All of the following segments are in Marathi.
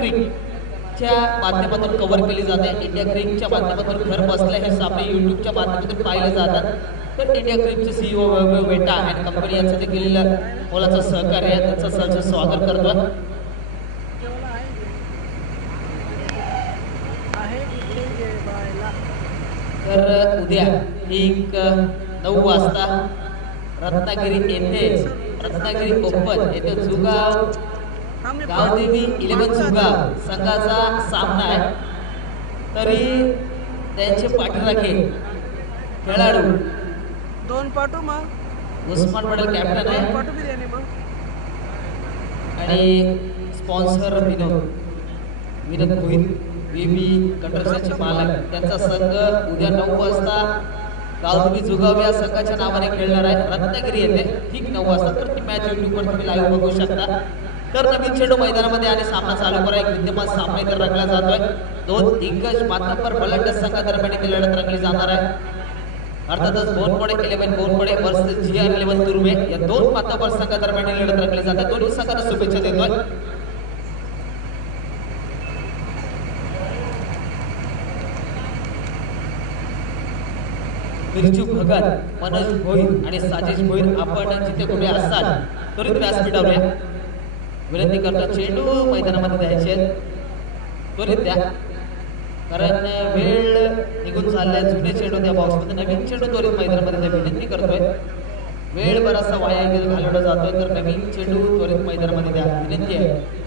क्रिकच्या माध्यमातून कव्हर केली जाते। इंडिया क्रिकच्या माध्यमातून घर बसल्या हे सामने यूट्यूबच्या माध्यमातून पाहिले जातात। तर इंडिया क्रिकचे सीईओ वैभव वेटा आणि कंपनी यांचं ते केलेलं मोलाचं सहकार्य त्यांचं सहर्ष स्वागत करतो। तर उद्या एक 9 वाजता रत्नागिरी येथे रत्नागिरी ओपन येथे जुगाव गावदेवी 11 जुगाव संघाचा सामना आहे। तरी त्यांचे पाठीराखे खेळाडू दोन पाठू मग उस्मान पटेल कॅप्टन आहे पाठू बिर्याणी मग आणि स्पॉन्सर विनोद भोईर बीबी कंट्रोलचे मालक त्यांचा संघ उद्या 9 वाजता गावदेवी जुगाव या संघाच्या नावाने खेळणार आहे रत्नागिरी येथे ठीक 9 वाजता। तर ती मॅच यूट्यूबवर तुम्ही लाईव्ह बघू शकता। तर नवीन चेंडू मैदानामध्ये आणि सामना चालू करा। एक विद्यमान सामना इतर रंगला जातोय। दोन दिग्गज मातब्बर बलाढ्य संघादरम्यान ही लढत रंगली जाणार आहे। अर्थातच बोनपडे 11 बोनपडे वर्सेस GR 11 तुर्मे या दोन मातब्बर संघादरम्यान ही लढत रंगली जाते। दोन्ही संघांना शुभेच्छा देतोय। बिरजू भगत, मनोज भोईर आणि साजिश भोईर आपण जिथे कुठे असाल त्वरित व्यासपीठावर या। विनंती करतो चेंडू मैदानामध्ये द्यायचे त्वरित द्या कारण वेळ निघून चाललाय। जुने चेंडू त्या बॉक्समध्ये नवीन चेंडू त्वरित मैदानामध्ये द्या विनंती करतोय। वेळ बराचसा वाया घालवला जातोय तर नवीन चेंडू त्वरित मैदानामध्ये द्या विनंती आहे।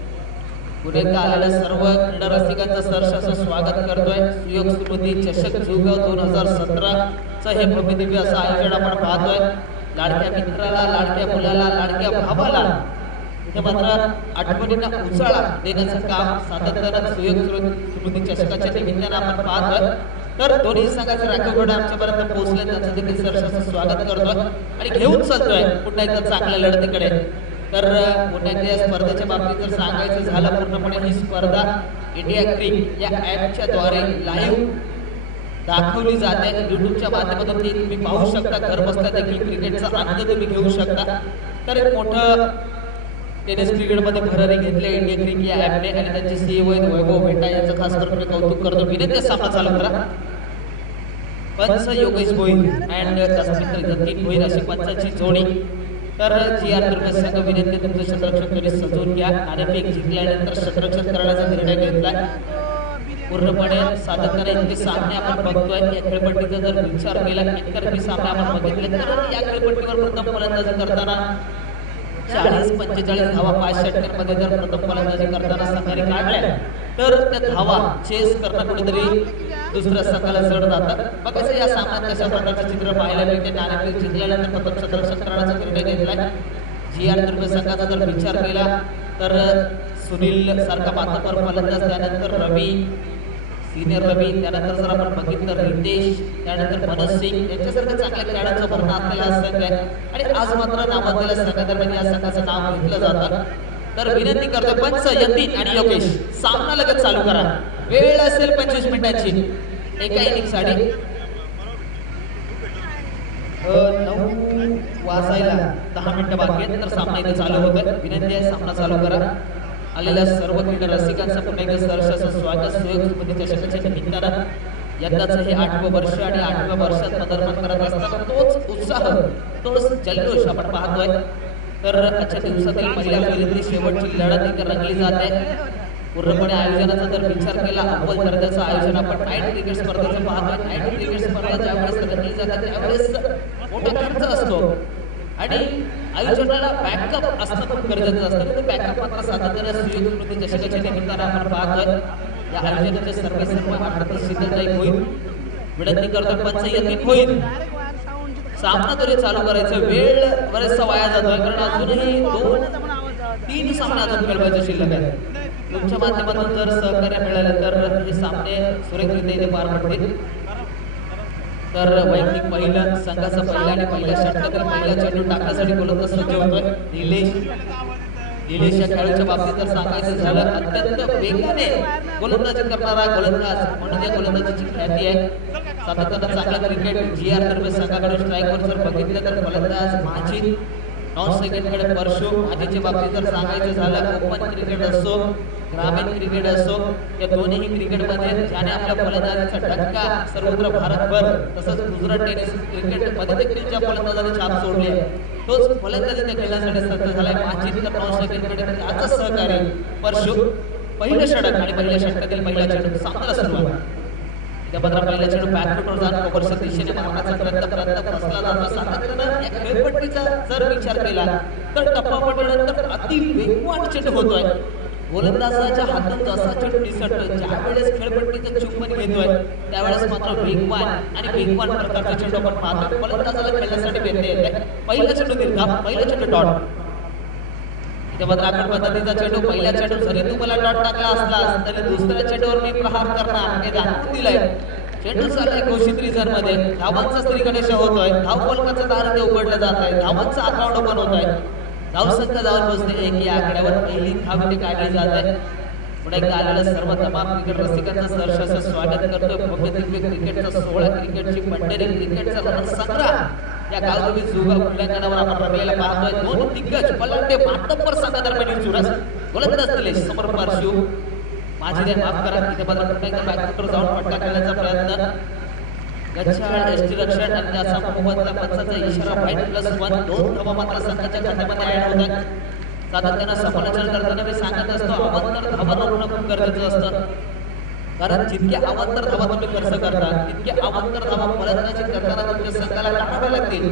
पुढे आलेल्या सर्व क्रीडा रसिकांचं सहर्ष असं स्वागत करतोय। सुयोग स्मृती चषक जुगाव 2017 चं हे भव्य दिव्य असं आयोजन आपण पाहतोय। लाडक्या मित्राला लाडक्या मुलाला लाडक्या भावाला इथे मात्र आठवणींना उजाळा देण्याचं काम सातत्यानं सुयोग स्मृती चषकाच्या निमित्तानं आपण पाहतोय। तर दोन्ही संघाचे राखीव गड आमच्यापर्यंत पोहोचले त्यांचं देखील सहर्ष असं स्वागत करतोय आणि घेऊन चालतोय पुन्हा एकदा चांगल्या लढतीकडे। तर पुन्हा एकदा या स्पर्धेच्या बाबतीत जर सांगायचं झालं पूर्णपणे ही स्पर्धा इंडिया क्रिक या ॲपच्या द्वारे लाईव्ह दाखवली जाते। यूट्यूबच्या माध्यमातून ती तुम्ही पाहू शकता। घर बसल्या देखील क्रिकेटचा आनंद तुम्ही घेऊ शकता। तर एक मोठं टेनिस क्रिकेटमध्ये भरारी घेतली इंडिया क्रिक या ॲपने आणि त्यांचे सीईओ वैभव वेटा यांचं खास करून मी कौतुक करतो। विनंती सामना चालू करा। पंच योगेश भोईर अँड जतीन भोईर अशी पंचांची जोडी। तर GR तुर्मे संघ विनंती तुमचं क्षेत्ररक्षण कधी सजवून घ्या। नाणेफेक जिंकल्यानंतर क्षेत्ररक्षण करण्याचा निर्णय घेतलाय। पूर्णपणे सातत्याने इतके सामने आपण बघतोय। या खेळपट्टीचा जर विचार केला एकतर्फी सामने आपण बघितले तर या खेळपट्टीवर प्रथम फलंदाजी करताना 40-45 धावा 5 षटकांमध्ये जर प्रथम फलंदाजी करताना संघाने काढल्या तर त्या धावा चेस करणं कुठेतरी दुसऱ्या संघाला जड जातात। बघायचं या सामन्यात कशा प्रकारचं चित्र पाहायला मिळते। नाणेफेक जिंकल्यानंतर प्रथम क्षेत्ररक्षण करण्याचा निर्णय घेतलाय। GR तुर्मे संघाचा जर विचार केला तर सुनील सारखा मातब्बर फलंदाज त्यानंतर रवी सिनियर रवी त्यानंतर जर आपण बघितलं रितेश त्यानंतर मनोज सिंग यांच्यासारख्या चांगल्या खेळाडूंचा भरणा असलेला संघ आहे आणि आज मात्र नावाजलेल्या संघादरम्यान या संघाचं नाव घेतलं जातं। तर विनंती करतो पंच यतीन आणि योगेश सामना लगेच चालू करा। वेळ असेल 25 मिनिटांची एका इनिंगसाठी। 9 वाजायला 10 मिनिटं बाकी आहेत तर सामना इथे चालू होतोय। विनंती आहे सामना चालू करा। आलेल्या सर्व क्रीडा रसिकांचं पुन्हा एकदा सहर्ष असं स्वागत। सुयोग स्मृती चषकाच्या निमित्तानं यंदाचं हे 8वं वर्ष आणि 8व्या वर्षात पदार्पण करत असताना तोच उत्साह तोच जल्लोष आपण पाहतोय। तर आजच्या दिवसातील महिला फलंदाजी शेवटची लढत इथे रंगली जाते। पूर्णपणे आयोजनाचा जर विचार केला अव्वल दर्जाचं आयोजन आपण नाईट क्रिकेट स्पर्धेचं पाहतोय। नाईट क्रिकेट स्पर्धा ज्यावेळेस रंगली जाते त्यावेळेस मोठा खर्च असतो आणि आयोजनाला बॅकअप असणं खूप गरजेचं असतं। ते बॅकअप मात्र सातत्याने सुयोग स्मृती चषकाच्या निमित्तानं आपण पाहतोय। या आयोजनाचे सर्व अर्थात सिद्धताई होईल। विनंती करतो पंच यतीन होईल सामना तरी चालू करायचं। वेळ बरेचसा वाया जातोय कारण अजूनही 2-3 सामने अजून खेळवायचे शिल्लक आहेत। तुमच्या माध्यमातून जर सहकार्य मिळालं तर हे सामने सुरेखरित्या इथे पार पडतील। तर वैयक्तिक पहिलं संघाचं पहिल्या षटकातील पहिला चेंडू टाकण्यासाठी गोलंदाज सज्ज होतोय निलेश या खेळाडूच्या बाबतीत जर सांगायचं झालं अत्यंत वेगाने गोलंदाजी करणारा गोलंदाज म्हणून या गोलंदाजीची ख्याती आहे। सातत्यानं चांगलं क्रिकेट GR तुर्मे संघाकडून स्ट्राईकवर जर बघितलं तर फलंदाज माजिद नॉन सेकंडकडे परशु. आजीच्या बाबतीत जर सांगायचं झालं, ओपन क्रिकेट असो, ग्रामीण क्रिकेट असो, या दोन्ही क्रिकेटमध्ये ज्याने आपल्या फलंदाजीचा धक्का सर्वत्र भारतभर, तसंच गुजरात टेनिस क्रिकेटमध्ये देखील ज्या फलंदाजाने छाप सोडली आहे, तोच फलंदाजी त्या खेळण्यासाठी सज्ज झालाय. माजीत तर नॉन सेकंडकडे त्याचं सहकारी परशु. पहिलं षटक आणि पहिल्या षटकातील पहिला चेंडू सामन्याला सुरुवात. त्या पत्रा पहिला चेंडू बॅकफुटवर जाऊन कव्हरच्या दिशेने मारण्याचा प्रयत्न फसला जातो. सातत्यानं या खेळपट्टीचा जर विचार केला तर टप्पापट्टीनंतर अति वेगवान चेंडू होतोय. गोलंदाजाच्या हातून जसा चेंडू निसटतो, ज्या वेळेस खेळपट्टीचं चुंबन घेतोय त्यावेळेस मात्र वेगवान आणि वेगवान प्रकारचे चेंडू आपण पाहतो. फलंदाजाला खेळण्यासाठी भेटते येते. पहिला चेंडू दीर्घ, पहिला चेंडू डॉट. इथे मात्र आखड पद्धतीचा चेंडू. पहिल्या चेंडू जरी तुम्हाला डॉट टाकला असला तरी दुसऱ्या चेंडूवर मी प्रहार करणार हे दाखवून दिलंय. चेंडू चाललाय घोषित रिझन मध्ये. धावांचा स्त्रीगणेश होतोय. धाव फलकाचं दार ते उघडलं जात आहे. धावांचं अकाउंट ओपन होत आहे. धावसंख्या जाऊन बसते एक या आकड्यावर. पहिली धाव इथे काढली जात आहे. पुन्हा एकदा आलेलं सर्व तमाम क्रिकेट रसिकांचं सहर्ष असं स्वागत करतोय. भव्य दिव्य क्रिकेटचा सोहळा, क्रिकेटची पंढरी, क्रिकेटचा रणसंग्राम या गावदेवी जुगा उल्लेखनावर आपण रंगलेला पाहतोय. दोन दिग्गज बलाढ्य मातब्बर संघादरम्यान चुरस. गोलंदाज निलेश समोर परशु. माझी माफ करा. इथे मात्र पुन्हा एकदा बॅकफुटवर जाऊन पट्टा खेळण्याचा प्रयत्न. गच्छाळ यष्टी रक्षण आणि असा मोहम्मदला पंचाचा इशारा. +1 दोन धावा मात्र संघाच्या खात्यामध्ये ऍड होतात. सातत्यानं समालोचन करताना मी सांगत असतो, अवांतर धावा लावणं खूप गरजेचं असतं. कारण जितक्या अवांतर धावा तुम्ही खर्च करता तितक्या अवांतर धावा फलंदाजी करताना तुमच्या संघाला टाळाव्या लागतील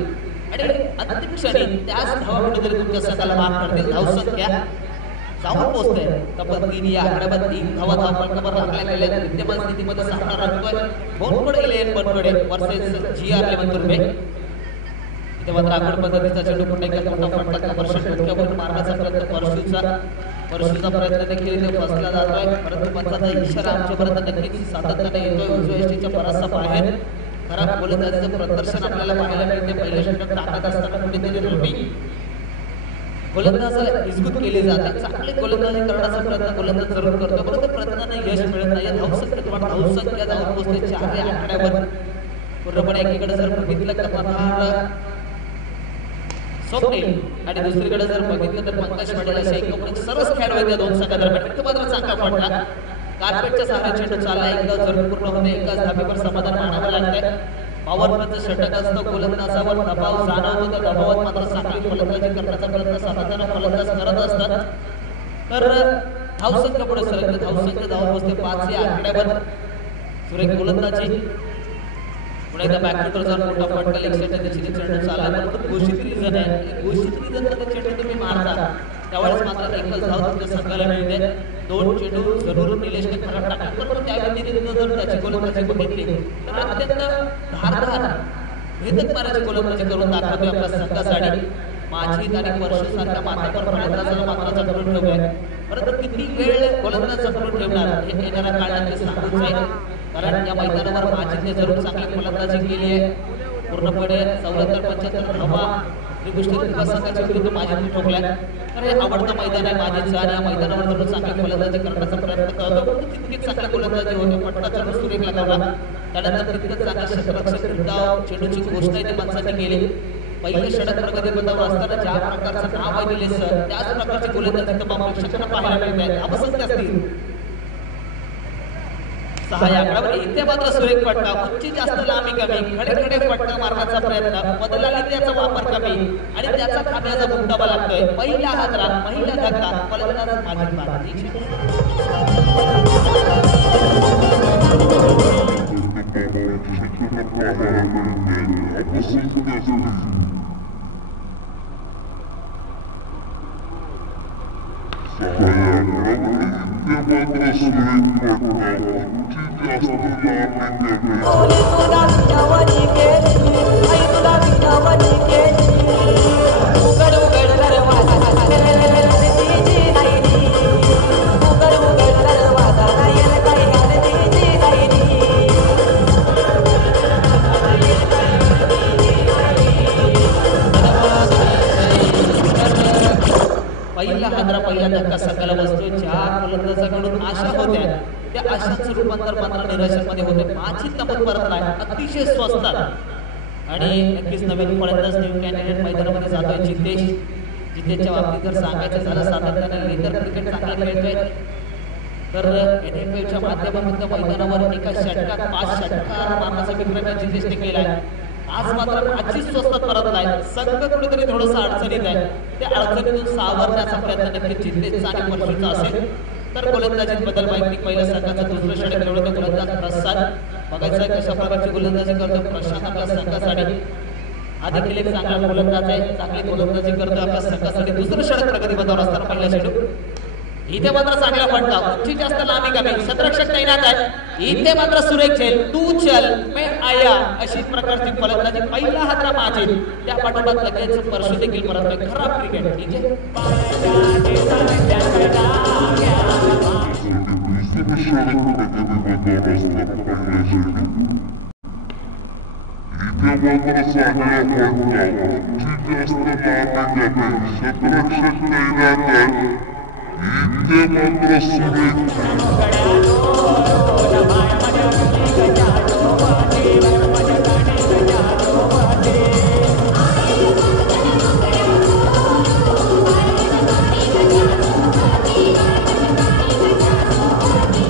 आणि अंतिम क्षणी त्याच धावा कुठेतरी तुमच्या संघाला माफ करतील. धावसंख्या जाऊन पोहोचते तब्बल 3 या आकड्यावर 3 धावा धावफलकावर लागल्या गेल्या. विद्यमान स्थितीमध्ये सामना रंगतोय बोनकडे इलेन बनकडे वर्सेस GR11 तुर्बे. इथे मात्र आखड पद्धतीचा चेंडू पुन्हा एकदा मोठा फटका वर्ष डोक्यावर मारण्याचा प्रयत्न परशुचा प्रयत्न देखील इथे फसला जातोय. परंतु पंचाचा इशारा आमच्यापर्यंत नक्कीच सातत्याने येतोय. उजव्या यष्टीच्या परासा बाहेर खराब गोलंदाजीचं प्रदर्शन आपल्याला पाहायला मिळते. पहिलं षटक टाकत असताना कुठेतरी रमी गोलंदाजाला इजगूत केली जाते. चांगली गोलंदाजी करण्याचा प्रयत्न गोलंदाज जरूर करतो, परंतु प्रयत्नाने यश मिळत नाही. धावसंख्या जाऊन पोहोचते 4 या आकड्यावर. पूर्णपणे एकीकडे जर बघितलं कर्णधार स्वप्नील आणि दुसरीकडे जर बघितलं तर पंकज पाटील असे एकमेक सरस खेळ होते दोन संघादरम्यान. इथे मात्र चांगला फटका. कार्पेटच्या सहारा चेंडू चालला. एकदा जरूर पूर्ण होते. एकाच धाबीवर समाधान मानावं लागतंय. पॉवरप्लेचं षटक असतं. गोलंदाजावर दबाव जाणवतो. त्या दबावात मात्र चांगली फलंदाजी करण्याचा प्रयत्न सातत्यानं फलंदाज करत असतात. तर धावसंख्या पुढे सरकते. धावसंख्या धावत बसते 5 या आकड्यावर. सुरेख गोलंदाजी. पुन्हा एकदा बॅकफुटवर जाऊन मोठा फटका लेग साईडच्या दिशेने चेंडू चालला. परंतु घोषित रिझन आहे. घोषित रिझन मध्ये चेंडू तुम्ही मारता त्यावेळेस मात्र एकच धाव तुमच्या संघाला मिळते. 2 चेंडू जरूर निलेशने खराब टाकला, परंतु त्या व्यतिरिक्त जर त्याची गोलंदाजी बघितली तर अत्यंत धारदार भेदक माराची गोलंदाजी करून दाखवतोय आपल्या संघासाठी. माझी आणि परशु सारख्या माथ्यावर फलंदाजाला मात्र जखडून ठेवलाय. परंतु किती वेळ गोलंदाज जखडून ठेवणार हे येणाऱ्या काळात सांगूच आहे. कारण या मैदानावर माझीने जरूर चांगली फलंदाजी केली आहे. पूर्णपणे 74-75 धावा त्रिपुष्टी संघाच्या विरुद्ध माझीने ठोकल्या. तर हे आवडतं मैदान आहे माझीचं आणि या मैदानावर जरूर चांगली फलंदाजी करण्याचा प्रयत्न करतो. परंतु तितकीच चांगली गोलंदाजी होते. फटका सुरेख लगावला. त्यानंतर तितकंच चांगलं क्षेत्ररक्षक फिरकाव चेंडूची घोषणा इथे माणसाने केली. पहिले षटक प्रगतीपथावर असताना ज्या प्रकारचं नाव आहे दिले त्याच प्रकारची गोलंदाजी तमाम प्रेक्षकांना पाहायला मिळते. धावसंख्या असतील 6 या आकड्यावर. इथे मात्र सुरेख फटका. उंची जास्त लांबी कमी. खडे फटका मारण्याचा प्रयत्न. बदलाली त्याचा वापर कमी आणि त्याचा खाम्याचा भुगतावा लागतोय. पहिला हादरा, पहिला धक्का फलंदाज माझी बाजी. पहिला हादरा, पहिला धक्का संघाला बसतो. ज्या फलंदाजाकडून आशा होत्या त्या आशांचं रूपांतर मात्र निराशेमध्ये होते. माझी नमूद परत नाही. अतिशय स्वस्त आणि नक्कीच नवीन फलंदाज न्यू कॅन्डिडेट मैदानामध्ये जातोय जितेश. जितेशच्या बाबतीत जर सांगायचं झालं सातत्याने लेदर क्रिकेट चांगलं खेळतोय तर NFLच्या माध्यमातून मैदानावर एका षटकात 5 षटकार मारण्याचा विक्रम जितेशने केलाय. आज मात्र आजची स्वस्तात परतलाय. संघ कुठेतरी थोडंसं अडचणीत आहे. त्या अडचणीतून सावरण्याचा प्रयत्न नक्की जितेशचा आणि परशुचा असेल. तर गोलंदाजीत बदल माहिती पहिल्या संघाचं दुसरं षटक खेळवतो गोलंदाज प्रसाद. बघायचं कशा प्रकारची गोलंदाजी करतो प्रशांत आपल्या संघासाठी. हा देखील एक चांगला गोलंदाज आहे. चांगली गोलंदाजी करतो आपल्या संघासाठी. दुसरं षटक प्रगतीपथावर असताना पहिला चेंडू इथे मात्र चांगला फटका उंची जास्त लांबी कमी क्षेत्ररक्षक तैनात आहे. इथे मात्र सुरेख झेल तू चल मैं आया अशी प्रकारची फलंदाजी पहिला हातरा माझे त्या पाठोपाठ लगेच परशु देखील परत खराब क्रिकेट इथे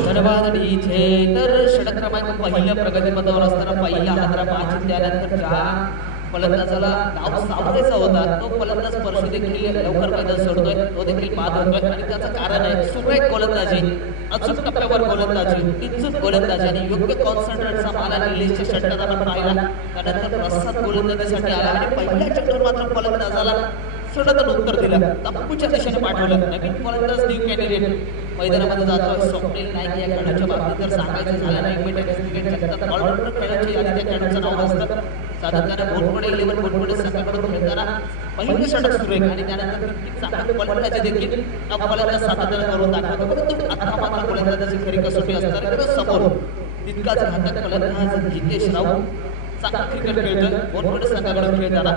धन्यवाद इथे तर षटक क्रमांक पहिल्या प्रगतीपथावर असताना पहिला हादरा पाच त्यानंतर ज्या फलंदाजाला डाव सावरायचा होता तो फलंदाज परशु देखील लवकर मैदान सोडतोय तो देखील बाद होतोय आणि त्याचं कारण आहे सुरेख गोलंदाजी अचूक टप्प्यावर गोलंदाजी इच्छुक गोलंदाजी आणि योग्य कॉन्सन्ट्रेटचा माला निलेशच्या षटकात आपण पाहिला. त्यानंतर प्रसाद गोलंदाजीसाठी आला आणि पहिल्या चेंडूवर मात्र फलंदाजाला सडतन उत्तर दिलं. तप्पूच्या दिशेने पाठवलं. नवीन फलंदाज न्यू कॅन्डिडेट मैदानामध्ये जातोय स्वप्नील नाईक या खेळाडूच्या बाबतीत जर सांगायचं झालं नाही क्रिकेट जगतात ऑलराऊंडर खेळाडूची यादी त्या खेळाडूचं नाव असतं. साधारणपणे बोटपडे 11 बोटपडे संघाकडून खेळताना पहिलं षटक सुरेख आणि त्यानंतर चांगली फलंदाजी देखील फलंदाज सातत्याने करून दाखवतो. परंतु आता मात्र गोलंदाजीची खरी कसोटी असणार समोर तितकाच घातक फलंदाज जितेश राव चांगला क्रिकेट खेळतोय बोटपडे संघाकडून खेळताना.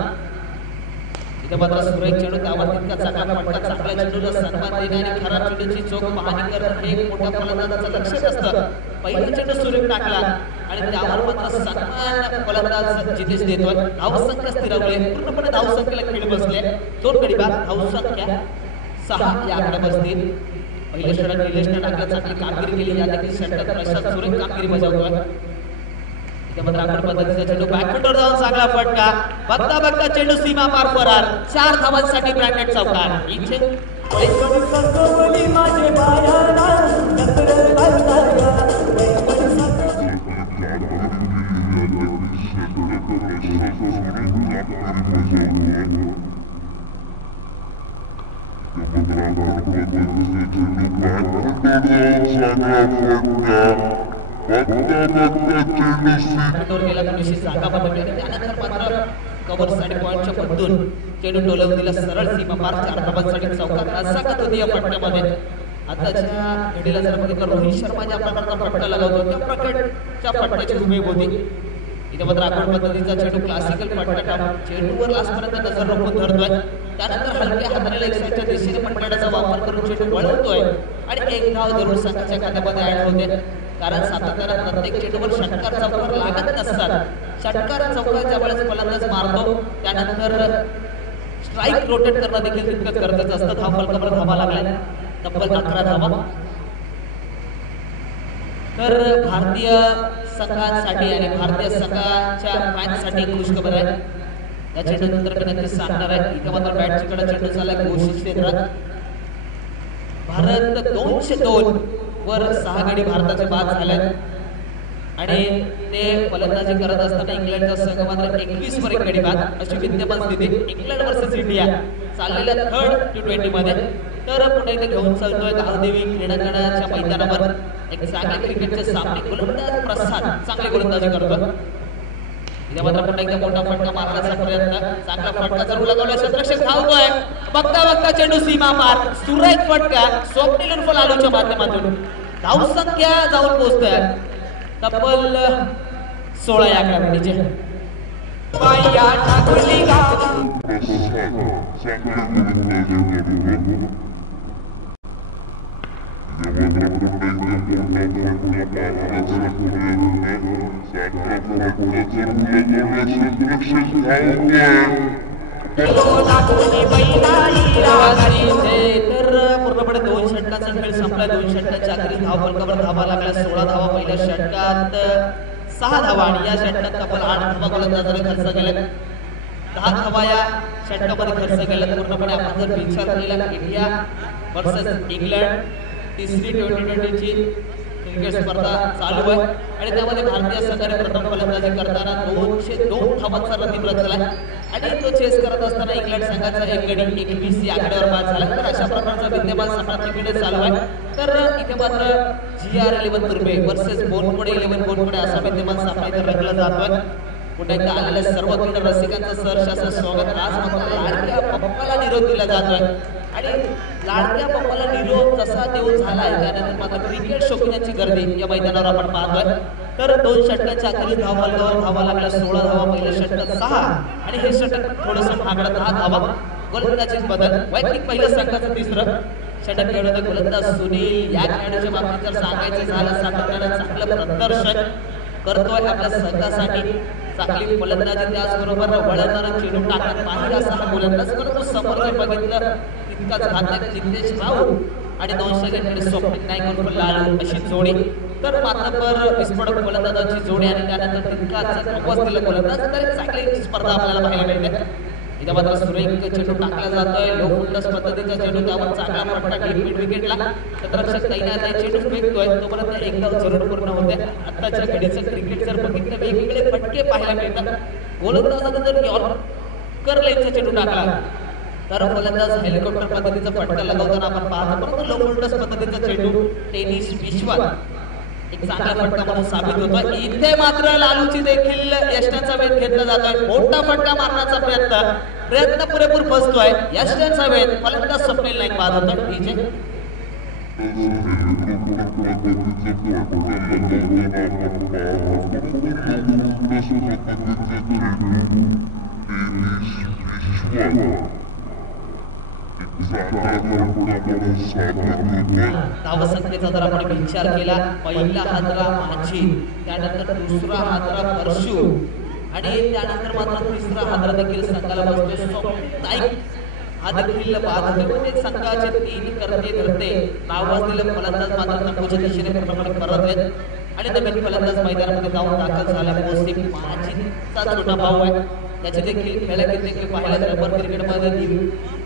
इथे मात्र सुरेख चेंडू त्यावर तितका चांगला फटका चांगल्या चेंडूला सन्मान देणे आणि खराब चेंडूची चोख पाहणी करणं हे एक मोठ्या फलंदाजाचं लक्षच असतं. पहिला चेंडू सुरेख टाकला आणि त्यावर मात्र सन्मान फलंदाज जितेश देतोय. धावसंख्या स्थिरावली पूर्णपणे धावसंख्येला खेळ बसले. 2 गडी बाद धावसंख्या 6 या आकडे बसतील. पहिल्या षटकात निलेशने टाकलं चांगली कामगिरी केली. या देखील षटकात प्रशांत सुरेख कामगिरी बजावतोय. पद्धतीचा चेंडू बॅकफुटवर जाऊन चांगला फटका बघता बघता चेंडू सीमा पार फरार 4 धावांसाठी ब्रँडेड चौकार. इथे कव्हर साइड पॉइंटच्या मधून चेंडू टोलवून दिला सरळ सीमा पार 4 धावांसाठी चौकार. असा का तो या फटक्यामध्ये आताच्या घडीला जर बघितलं रोहित शर्मा ज्या प्रकारचा फटका लगावतो त्या प्रकारच्या फटक्याची उमेद होती. इथे मात्र आपण पद्धतीचा चेंडू क्लासिकल फटका चेंडूवर लास्टपर्यंत नजर रोखून धरतोय. त्यानंतर हलक्या हाताने लेग साइडच्या दिशेने फटक्याचा वापर करून चेंडू वळवतोय आणि एक धाव धरून संघाच्या खात्यामध्ये ऍड होते. कारण सातत्याने प्रत्येक चेंडूवर षटकार चौकार लागत नसतात. षटकार चौकार ज्यावेळेस फलंदाज मारतो त्यानंतर स्ट्राईक रोटेट करणं देखील तितकंच गरजेचं असतं. धाव फलकावर धावा लागल्या तब्बल 11 धावा. तर भारतीय संघासाठी आणि भारतीय संघाच्या फॅन्ससाठी खुशखबर आहे. या चेंडूनंतर मी नक्कीच सांगणार आहे. इथे मात्र बॅटची कडे चेंडू झाला घोषित क्षेत्रात. भारत 202 वर 6 गडी भारताचे बाद झालेत आणि ते फलंदाजी करत असताना इंग्लंडचा संघ मात्र 21 वर 1 गडी बाद अशी विद्यमान स्थिती इंग्लंड वर्सेस इंडिया चाललेल्या 3rd T20 मध्ये. तर पुन्हा इथे घेऊन चालतोय गावदेवी क्रीडांगणाच्या मैदानावर एक चांगले क्रिकेटचे सामने. गोलंदाज प्रसाद चांगली गोलंदाजी करतो. इथे मात्र पुन्हा एकदा मोठा फटका मारण्याचा प्रयत्न चांगला फटका जरूर लगावला. क्षेत्ररक्षक धावतोय बघता बघता चेंडू सीमा पार सुरेख फटका स्वप्नील उर्फ लालूच्या माध्यमातून धावसंख्या जाऊन पोहोचतोय तब्बल 16 या आकड्यामध्ये. पाया ठाकली गाव तर पूर्णपणे 2 षटकांचा खेळ संपला. 2 षटकांच्या अखेरीस धावफलकावर धावा लागल्या. 16 धावा पहिल्या षटकात, 6 धावा आणि या षटकात तब्बल 8 धावा गोलंदाजाने खर्च केल्या. 10 धावा या षटकामध्ये खर्च केल्या. पूर्णपणे आपण जर विचार केला इंडिया वर्सेस इंग्लंड तिसरी T20 ची क्रिकेट स्पर्धा चालू आहे आणि त्यामध्ये भारतीय संघाने प्रथम फलंदाजी करताना 202 धावांचा रणनीत रचला आणि तो चेस करत असताना इंग्लंड संघाचा एक गडी 21 या आकड्यावर बाद झाला. तर अशा प्रकारचा विद्यमान सामना तिकडे चालू आहे. तर इथे मात्र GR11 तुर्बे वर्सेस बोनकोडे 11 बोनकोडे असा विद्यमान सामना इथे रंगला जातोय. पुन्हा एकदा आलेल्या सर्व क्रीडा रसिकांचं सहर्ष असं स्वागत. आज मात्र लाडक्या पप्पाला निरोप दिला जातोय आणि लाडक्या पप्पाला निरोप जसा देऊन झालाय त्यानंतर मात्र क्रिकेट शौकीनांची गर्दी या मैदानावर आपण पाहतोय. तर 2 षटकांच्या अखेरीस धावफलकावर धावा लागल्या. 16 धावा पहिल्या षटकात 6 आणि हे षटक थोडंसं महागडं 10 धावा. गोलंदाजीत बदल वैयक्तिक पहिल्या संघाचं तिसरं षटक खेळणारे गोलंदाज सुनील या खेळाडूच्या बाबतीत जर सांगायचं झालं सातत्यानं चांगलं प्रदर्शन करतोय आपल्या संघासाठी. चांगली फलंदाजी त्याचबरोबर वळणारा चेंडू टाकत नाही असा हा गोलंदाज. परंतु समोर जर बघितलं तितकाच घातक जितेश राऊत आणि 2 सेकंड स्वप्नील नाईक उर्फ लालू अशी जोडी. तर मात्र विस्फोटक फलंदाजाची जोडी आणि त्यानंतर तितकाच उपस्थित गोलंदाज. तर चांगली स्पर्धा आपल्याला पाहायला मिळते. इथे मात्र सुरेख चेंडू टाकला जातोय. लो फुलटस पद्धतीचा चेंडू त्यावर चांगला फटका डीप मिड विकेटला. क्षेत्ररक्षक तैनात आहे. चेंडू फेकतोय तोपर्यंत एकदा जरूर पूर्ण होते. आताच्या घडीचं क्रिकेट जर बघितलं वेगवेगळे फटके पाहायला मिळतात. गोलंदाजाने जर यॉर्कर लेनचा चेंडू टाकला तर फलंदाज हेलिकॉप्टर पद्धतीचा फटका लगावताना आपण पाहतो. परंतु लो फुलटस पद्धतीचा चेंडू टेनिस विश्वात एक चांगला फटका म्हणून साबित होतोय. इथे मात्र लालूची देखील यष्टांचा वेध घेतला जातोय. मोठा फटका मारण्याचा प्रयत्न पुरेपूर फसतोय. यष्टांचा वेध फलंदाज स्वप्नील नाईक बाद होतोय. डीजे धावसंख्येचा जर आपण विचार केला पहिला हादरा माझी, त्यानंतर दुसरा हादरा परशु आणि त्यानंतर मात्र तिसरा हादरा देखील संघाला बसतोय. नाईक हा देखील बाद होते. संघाचे 3 करते धरते नाव असलेले फलंदाज मात्र तंबूच्या दिशेने पूर्णपणे परतलेत आणि नवीन फलंदाज मैदानामध्ये जाऊन दाखल झाला. मोसिक माझीचा छोटा भाऊ आहे. त्याची देखील खेळातील देखील पाहायला रबर क्रिकेटमध्ये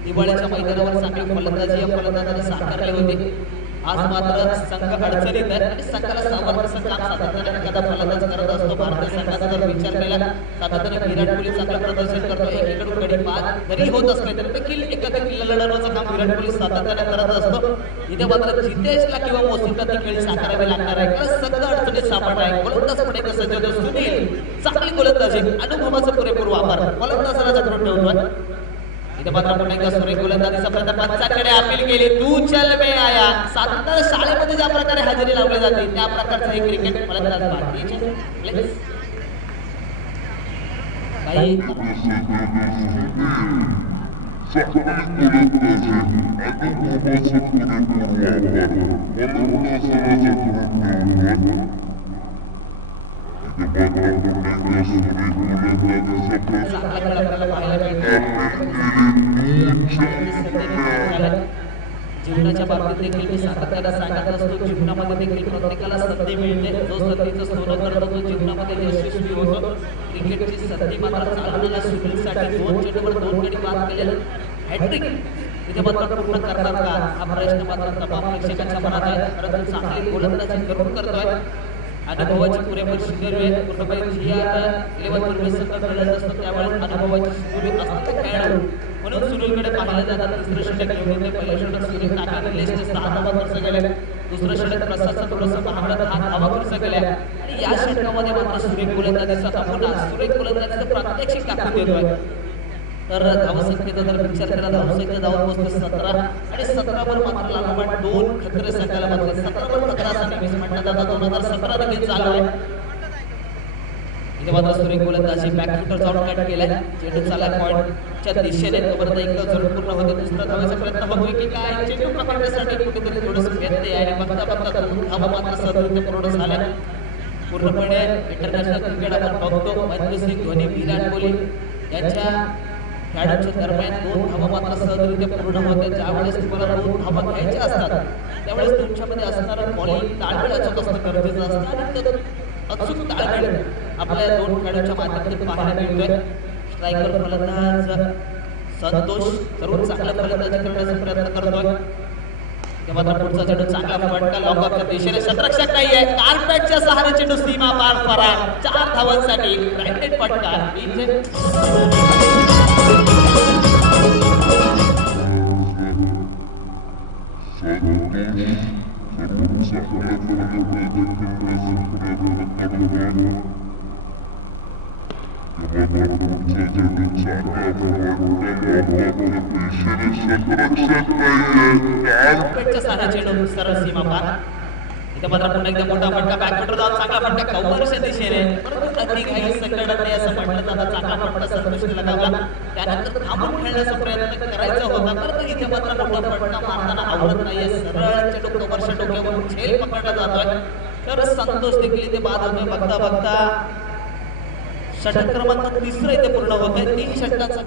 दिवाळीच्या मैदानावर चांगली फलंदाजी या फलंदाजाने साकारले होते. आज मात्र संघ अडचणीत आहे आणि संघाला सावरण्याचं काम सातत्याने एखादा फलंदाज करत असतो. भारतीय संघाचा जर विचार केला सातत्याने विराट कोहली चांगलं प्रदर्शन करतो. एकीकडून गडी बाद जरी होत असले तरी देखील एखाद्या किल्ला लढवण्याचं काम विराट कोहली सातत्याने करत असतो. इथे मात्र जितेशला किंवा मोसिकला ती खेळी साकारावी लागणार आहे. कारण संघ अडचणीत सापडला आहे. गोलंदाज पण एक सज्ज होतो. सुनील चांगली गोलंदाजी अनुभवाचा पुरेपूर वापर गोलंदाजाला जखडून ठेवतोय. इथे मात्र पुन्हा एकदा सुरेख गोलंदाजीचा प्रयत्न पंचाकडे अपील केली. तू चल मे आया. साधारण शाळेमध्ये ज्या प्रकारे हजेरी लावली जाते त्या प्रकारचं हे क्रिकेट फलंदाज भारतीय काही जीवनाच्या बाबतीत देखील मी सातत्याने सांगत असतो. जीवनामध्ये देखील प्रत्येकाला संधी मिळते. जो संधीचं सोनं करतो तो जीवनामध्ये यशस्वी होतो. क्रिकेटची संधी मात्र चालवण्याला सुनीलसाठी 2 चेंडूवर 2 गडी बाद केलेले हॅट्रिक तिथे मात्र पूर्ण करणार का हा प्रश्न मात्र तमाम प्रेक्षकांच्या मनात आहे. परंतु चांगली गोलंदाजी करून करतोय. अनुभवाची पुरेपूर शिकवली पूर्णपणे GR11 तुर्बे संघ खेळत असतो त्यावेळेस अनुभवाची शिकवली असलेले खेळाडू म्हणून सुनीलकडे पाहिलं जातं. तिसरं षटक घेऊन येते. पहिलं षटक सुनील टाकले लिस्ट 6 धावा खर्च केले. दुसरं षटक प्रसादचं थोडंसं महागडं 10 धावा खर्च केल्या आणि या षटकामध्ये मात्र सुरेख गोलंदाजीचा नमुना सुरेख गोलंदाजीचं प्रात्यक्षिक दाखवून देतोय. तर धावसंख्येचा जर विचार केला धावसंख्या जाऊन बसते 17 आणि 17 वर मात्र लागोपाठ 2 खतरे संघाला मात्र 17 वर खतरा असा नेहमीच म्हटलं जातं. 2017 देखील चालू आहे. इथे मात्र सुरेख गोलंदाजी बॅकफुटर जाऊन कट केलाय. चेंडू चालला पॉइंटच्या दिशेने तोपर्यंत एक जरूर पूर्ण होते. दुसरा धावायचा प्रयत्न होतोय की काय चेंडू पकडण्यासाठी कुठेतरी थोडंसं व्यत्यय आहे आणि बघता 2 धावा मात्र सदृढ पूर्ण झाल्या. पूर्णपणे इंटरनॅशनल क्रिकेट आपण बघतो. महेंद्रसिंग धोनी विराट कोहली यांच्या खेळाडूंच्या दरम्यान 2 धावा मात्र सहजरित्या पूर्ण होते. ज्यावेळेस तुम्हाला 2 धावा घ्यायच्या असतात त्यावेळेस तुमच्यामध्ये असणारं बॉलिंग ताळमेळ अचूक असणं गरजेचं असतं आणि ते अचूक ताळमेळ आपल्या 2 खेळाडूंच्या माध्यमातून पाहायला मिळतोय. स्ट्रायकर फलंदाज संतोष जरूर चांगला फलंदाजी करण्याचा प्रयत्न करतोय. तेव्हा पुढचा चेंडू चांगला फटका लॉंग ऑफच्या दिशेने शतरक्षक नाहीये. कार्पेटच्या सहारे चेंडू सीमा पार फरार 4 धावांसाठी ब्रँडेड फटका. सारा चेंडू सरळ सीमा पार. इथे मात्र पुन्हा एकदा मोठा फटका बॅकफुटवर जाऊन चांगला फटका कव्हरच्या दिशेने परंतु अगदी काही सेकंदात नाही असं म्हटलं जातं. चांगला फटका संतोषने लगावला. त्यानंतर थांबून खेळण्याचा प्रयत्न करायचा होता परंतु इथे मात्र मोठा फटका मारताना आवडत नाहीये. सरळ चेंडू कव्हरच्या डोक्यावरून झेल पकडला जातोय तर संतोष देखील इथे बाद होतोय. बघता बघता षटक क्रमांक 3 इथे पूर्ण होतोय. 3 षटकांचा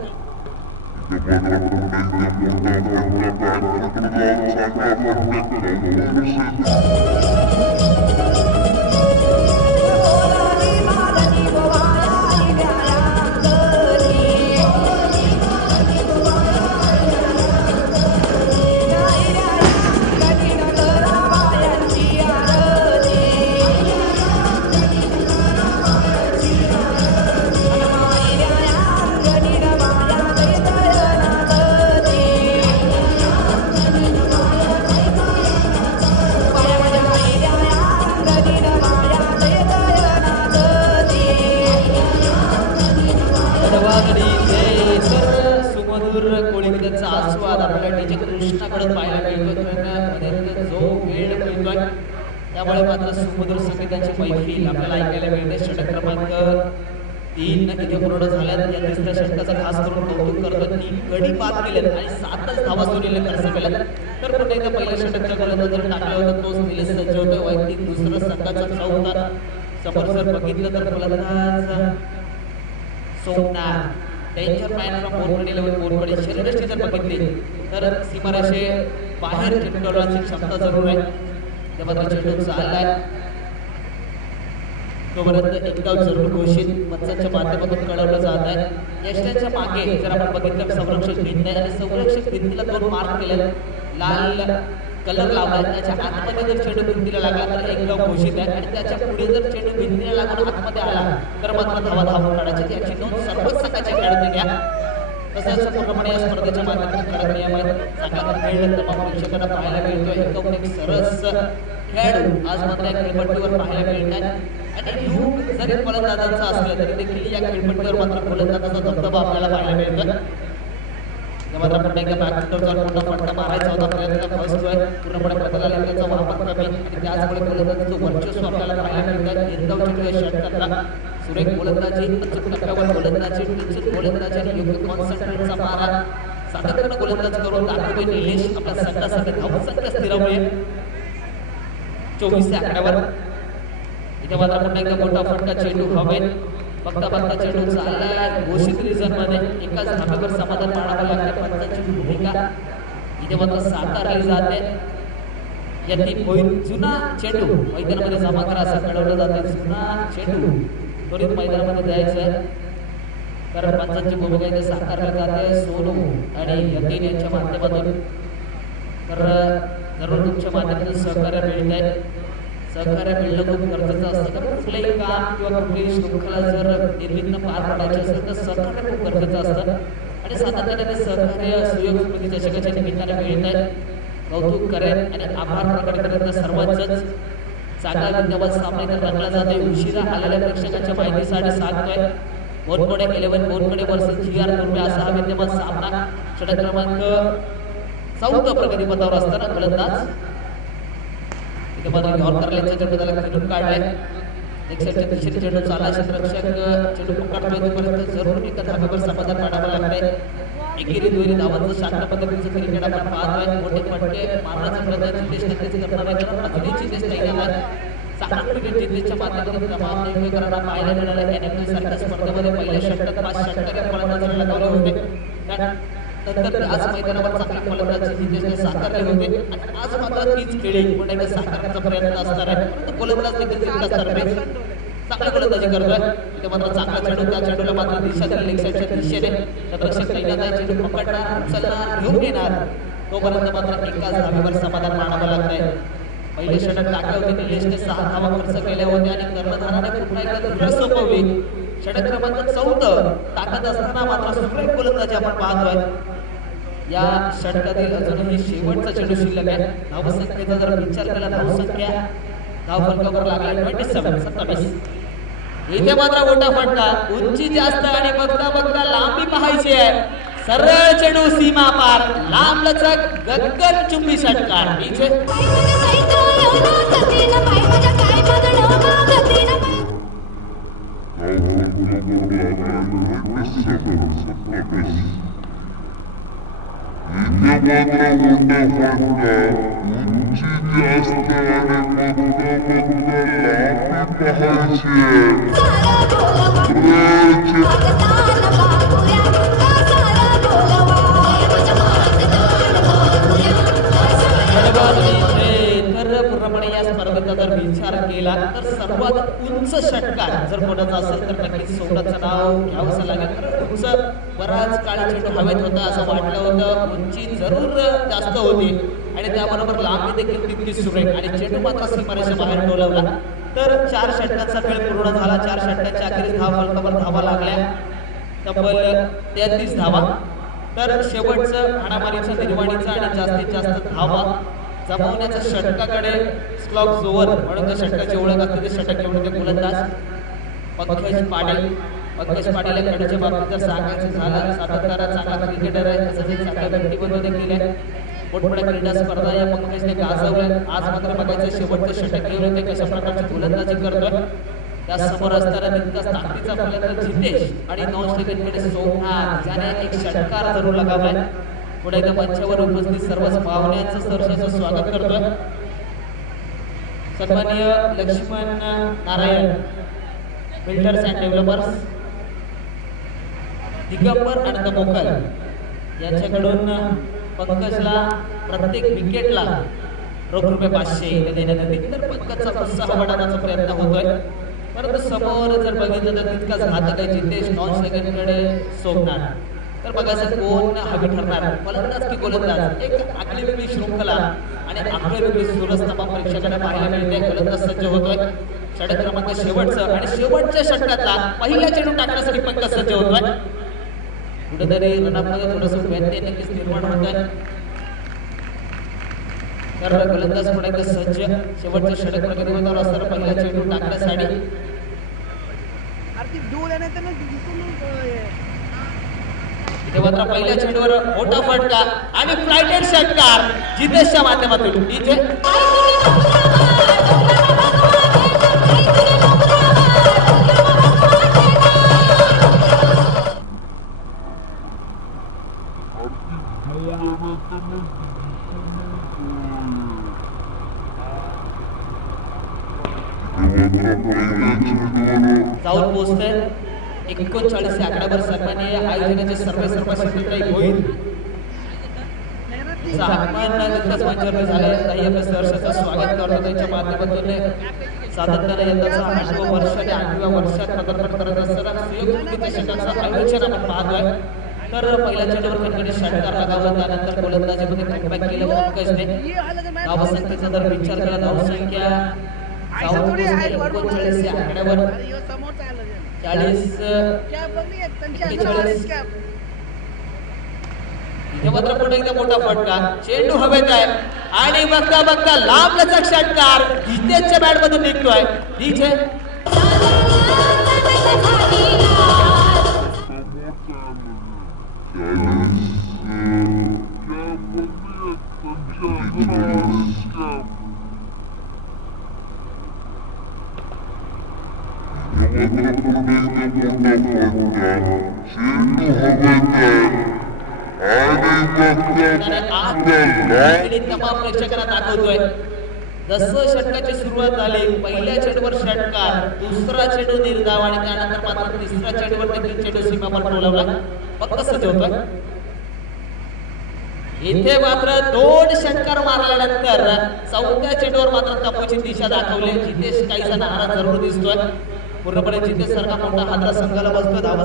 कोळीकरांचा आस्वाद आपल्याला डीजे कृष्णाकडे पाहायला मिळतो. जो वेळ मिळतोय त्यामुळे मात्र सुमधुर संगीताची मैफिल आपल्याला ऐकायला मिळते. षटक क्रमांक 3 इथे पूर्ण झाल्यात. या तिसऱ्या षटकाचा खास करून कौतुक करतो. 3 गडी बाद केलेत आणि 7च धावा सोडलेल्या खर्च केल्यात. तर पुन्हा एकदा पहिल्या षटकच्या गोलंदाज जर टाकला होता तोच निलेश सज्ज होतोय. वैयक्तिक दुसरं संघाचा चौथा समोर जर बघितलं तर फलंदाज सोमनाथ डेंजर मॅन फ्रॉम बोर्डकडे लेवल बोर्डकडे शरीरष्टी जर बघितली तर सीमारेषे बाहेर चेंडू करण्याची क्षमता जरूर आहे. तेव्हा चेंडू चाललाय तोपर्यंत एक डाव जरूर घोषित पंचांच्या माध्यमातून कळवलं जात आहे. यष्ट्यांच्या मागे जर आपण बघितलं संरक्षक भिंत आहे आणि संरक्षक भिंतीला 2 मार्क केले. लाल कलर लावलाय. त्याच्या आतमध्ये जर चेंडू भिंतीला लागला तर एक डाव घोषित आहे आणि त्याच्या पुढे जर चेंडू भिंतीला लागून आतमध्ये आला तर मात्र धावा धावून काढायची. याची नोंद सर्वच संघाच्या खेळाडूंनी घ्या. तसंच पूर्णपणे या स्पर्धेच्या माध्यमातून कडक नियम आहेत. चांगला खेळ तमाम प्रेक्षकांना पाहायला मिळतोय. एकदम एक सरस खेळाडू आज मात्र या खेळपट्टीवर पाहायला मिळतात आणि युग जरी फलंदाजांचा असलं तरी देखील या खेळपट्टीवर मात्र फलंदाजाचा दबदबा आपल्याला पाहायला मिळतोय. मात्र पुन्हा एकदा बॅकफुटवर जाऊन मोठा फटका मारायचा होता. प्रयत्न फर्स्ट आहे. पूर्णपणे प्रतलालिंगाचा वापर कमी आणि त्याचमुळे गोलंदाजीचं वर्चस्व आपल्याला पाहायला मिळतात. एकदा चेंडू षटकांना सुरेख गोलंदाजी अचूक टप्प्यावर गोलंदाजी टिचून गोलंदाजी आणि योग्य कॉन्सन्ट्रेटचा मारा सातत्यानं गोलंदाजी करून दाखवतोय निलेश. आपल्या संघासाठी धावसंख्या स्थिरावली 24 आकड्यावर. इथे मात्र पुन्हा एकदा मोठा फटका चेंडू हवेत. बघता बघता चेंडू चाललाय घोषित रिझन मध्ये. एकाच धाब्यावर समाधान मानावं लागतं. पंचांची भूमिका इथे मात्र साकारली जाते. यांनी जुना चेंडू मैदानामध्ये जमा करा असं कळवलं जाते. जुना चेंडू त्वरित मैदानामध्ये द्यायचं आहे कारण पंचांची भूमिका इथे साकारली जाते. सोनू आणि यतीन यांच्या माध्यमातून तर जरूर तुमच्या माध्यमातून सहकार्य मिळत आहे. सहकार्य मिळणं खूप गरजेचं असतं कारण कुठलंही काम किंवा कुठलीही शृंखला जर निर्विघ्न पार पाडायची असेल तर सहकार्य खूप गरजेचं असतं आणि सातत्याने ते सहकार्य सुयोग स्मृती चषकाच्या निमित्ताने मिळत आहे. कौतुक करेन आणि आभार प्रकट करेन सर्वांचंच. चांगला विद्यमान सामने तर रंगला जातोय. उशिरा आलेल्या प्रेक्षकांच्या माहितीसाठी सांगतोय बोरकडे 11 बोरकडे वर्सेस GR तुर्बे असा हा विद्यमान सामना. षटक क्रमांक 4 प्रगतीपथावर असताना गोलंदाज इथे मात्र यॉर्करचा चेंडू त्याला खेळून काढलाय. एक सेटच्या तिसरी चेंडू चालला. क्षेत्ररक्षक चेंडू पकडतोय तोपर्यंत जरूर एका धाब्यावर समाधान मानावं लागतंय. एकेरी दुहेरी धावांचं शांत पद्धतीचं क्रिकेट आपण पाहतोय. मोठे फटके मारण्याचा प्रयत्न जितेश नक्कीच करणार आहे कारण अजूनही जितेश तयार आहे. चांगलं क्रिकेट जितेशच्या माध्यमातून तमाम नेमकेकरांना पाहायला मिळालं. NFL सारख्या स्पर्धेमध्ये पहिल्या षटकात 5 षटक फलंदाजांना लगावले होते. नंतर आज मैदानावर चांगली फलंदाजी जितेशने साकारले होते आणि आज मात्र तीच खेळी पुन्हा एकदा साकारण्याचा प्रयत्न असणार आहे परंतु गोलंदाज देखील तितकाच तरबेज चांगली गोलंदाजी करतोय इथे मात्र चांगला चेंडू त्या चेंडूला मात्र दिशा दिली लेगसाईडच्या दिशेने तटरक्षक कैलास चेंडू पकडणार उचलणार घेऊन येणार तोपर्यंत मात्र एकाच धावेवर समाधान मानावं लागतंय पहिले षटक टाकले होते निलेशने 6 धावा खर्च केल्या होत्या आणि कर्णधाराने पुन्हा एकदा धुरा सोपवली षटक क्रमांक 14 टाकत असताना मात्र सुरेख गोलंदाजी आपण पाहतोय या षटकातील अजूनही शेवटचा चेंडू शिल्लक आहे धावसंख्येचा जर विचार केला धावसंख्या धाव फलकावर लागला 27 इथे मात्र मोठा फटका उंची जास्त आणि बघता बघता लांबी पाहायची आहे सरळ चेंडू सीमा पार लांब लचक गगन चुंबी षटकार इथे पूर्णपणे या स्पर्धेचा जर विचार केला तर सर्वात उंच षटकार जर कोणाचा असेल तर नक्कीच सोबतचं नाव घ्यावंच लागेल कारण उंच बराच काळ चेंडू हवेत होता असं वाटलं होतं उंची जरूर जास्त होती आणि त्याबरोबर लांबी देखील तितकीच सुरेख आणि चेंडू मात्र सीमारेषा बाहेर डोलावला तर 4 षटकांचा खेळ पूर्ण झाला 4 षटकांच्या अखेरीस धाव फलकावर धावा लागल्या तब्बल 33 धावा तर शेवटचं हाणामारीचं निर्वाणीचं आणि जास्तीत जास्त धावा जमवण्याच्या षटकाकडे स्लॉग ओव्हर म्हणून त्या षटकाची ओळख असते ते षटक घेऊन ते गोलंदाज पंकज पाटील खेळाच्या बाबतीत जर सांगायचं झालं सातत्याने चांगला क्रिकेटर आहे तसंच एक चांगला व्यक्तिमत्व देखील आहे मोठमोठ्या क्रीडा स्पर्धा या पंकजने गाजवल्या आज मात्र बघायचं शेवटचं षटक घेऊन ते कशा प्रकारची गोलंदाजी करतोय त्यासमोर असताना तितकाच ताकदीचा फलंदाज जितेश आणि नॉन स्टेटकडे सोमनाथ याने एक षटकार जरूर लगावलाय पुढे एकदा मंचावर उपस्थित सर्वच पाहुण्यांचं सहर्षाचं स्वागत करतोय सन्माननीय Laxman Narayan builders and developers Digambar Anand Mokal यांच्याकडून पंकजला प्रत्येक विकेटला रोख रुपये 500 देण्यात येतील तर पंकजचा उत्साह वाढवण्याचा प्रयत्न होतोय परंतु समोर जर बघितलं तर तितकाच घातक आहे जितेश नॉन सेकंडकडे सोमनाथ तर बघायचं कोण हवी ठरणार फलंदाज की गोलंदाज एक आगळी वेगळी शृंखला आणि आगळी वेगळी सुरस तमाम परीक्षकांना पाहायला मिळते गोलंदाज सज्ज होतोय षटक क्रमांक शेवटचं आणि शेवटच्या षटकातला पहिला चेंडू टाकण्यासाठी पंकज सज्ज होतोय कुठेतरी रनामध्ये थोडंसं व्यत्यय नक्कीच निर्माण होत आहे तर गोलंदाज पुढे एकदा सज्ज शेवटच्या षटक प्रगतीवर असताना पहिला चेंडू टाकण्यासाठी मात्र पहिल्या चेंडूवर मोठा फटका आणि फ्लायटेड षटकार जितेशच्या माध्यमातून इथे जाऊन पोहोचते 39 आकड्यावर सन्माननीय आयोजनाचे सर्व शिल्पी होईल मंचावर झाले काही आपल्या सहर्षाचं स्वागत करतो त्यांच्या माध्यमातून सातत्याने यंदाचा 8वं वर्ष आणि 8व्या वर्षात पदार्पण करत असताना सुयोग्य षटकांचं आयोजन आपण पाहतोय तर पहिल्या चेंडूवर कणकणी षटकार लगावला त्यानंतर गोलंदाजीमध्ये कमबॅक केलं पंकजने धावसंख्येचा जर विचार केला धावसंख्या 39 आकड्यावर 40 इथे मात्र पुढे एकदा मोठा फटका चेंडू हवेत आहे आणि बघता बघता लांब लचक षटकार जितेशच्या बॅट मधून निघतोय नीचे तमाम प्रेक्षकांना दाखवतोय जसं षटकाची सुरुवात झाली पहिल्या चेंडूवर षटकार दुसरा चेंडू निर्धाव आणि त्यानंतर मात्र तिसऱ्या चेंडूवर देखील चेंडू सीमावर टोलावला फक्त सज्ज होतोय इथे मात्र 2 षटकार मारल्यानंतर चौथ्या चेंडूवर मात्र तंबूची दिशा दाखवली. जितेश काहीसा नाराज जरूर दिसतोय. पूर्णपणे जितेश सारखा मोठा हादरा संघाला बसतोय. धावा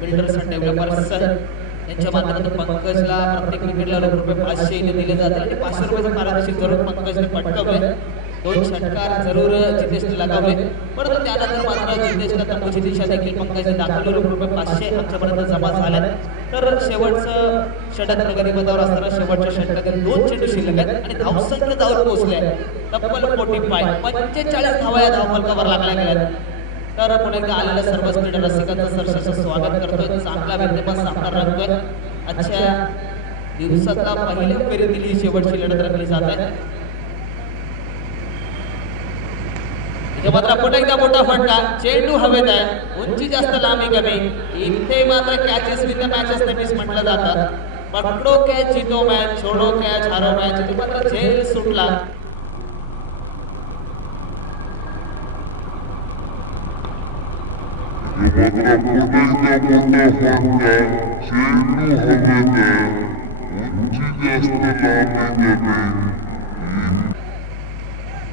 बिल्डर्स अँड डेव्हलपर्स यांच्या माध्यमातून पंकजला प्रत्येक विकेटला ₹500 दिले जातात आणि ₹500 पारितोषिक जरूर पंकजने पटकावले. 2 षटकार जरूर जितेशने लगावले, परंतु त्यानंतर मात्र जितेशला तंबूची दिशा देखील पंकजने दाखवले. ₹500 आमच्यापर्यंत जमा झाले. तर शेवटचं षटक नगरी पदावर असताना शेवटच्या षटकातील 2 चेंडू शिल्लक आहेत आणि धावसंख्या जाऊन पोहोचले तब्बल 45 धावा या धावफलकावर लागल्या गेल्या. तर पुन्हा एकदा आलेल्या सर्व क्रीडा रसिकांचं सहर्ष स्वागत करतोय. चांगला विद्यमान सामना रंगतोय. आजच्या दिवसातला पहिल्या फेरीतील ही शेवटची लढत रंगली जात आहे. इथे मात्र पुन्हा एकदा मोठा फटका. चेंडू हवेत आहे, उंची जास्त लांबी कमी. इथे मात्र कॅचेस विथ मॅचेस टेनिस म्हटलं जातं. पकडो कॅच जीतो मॅच, छोडो कॅच हारो मॅच. इथे मात्र झेल सुटला.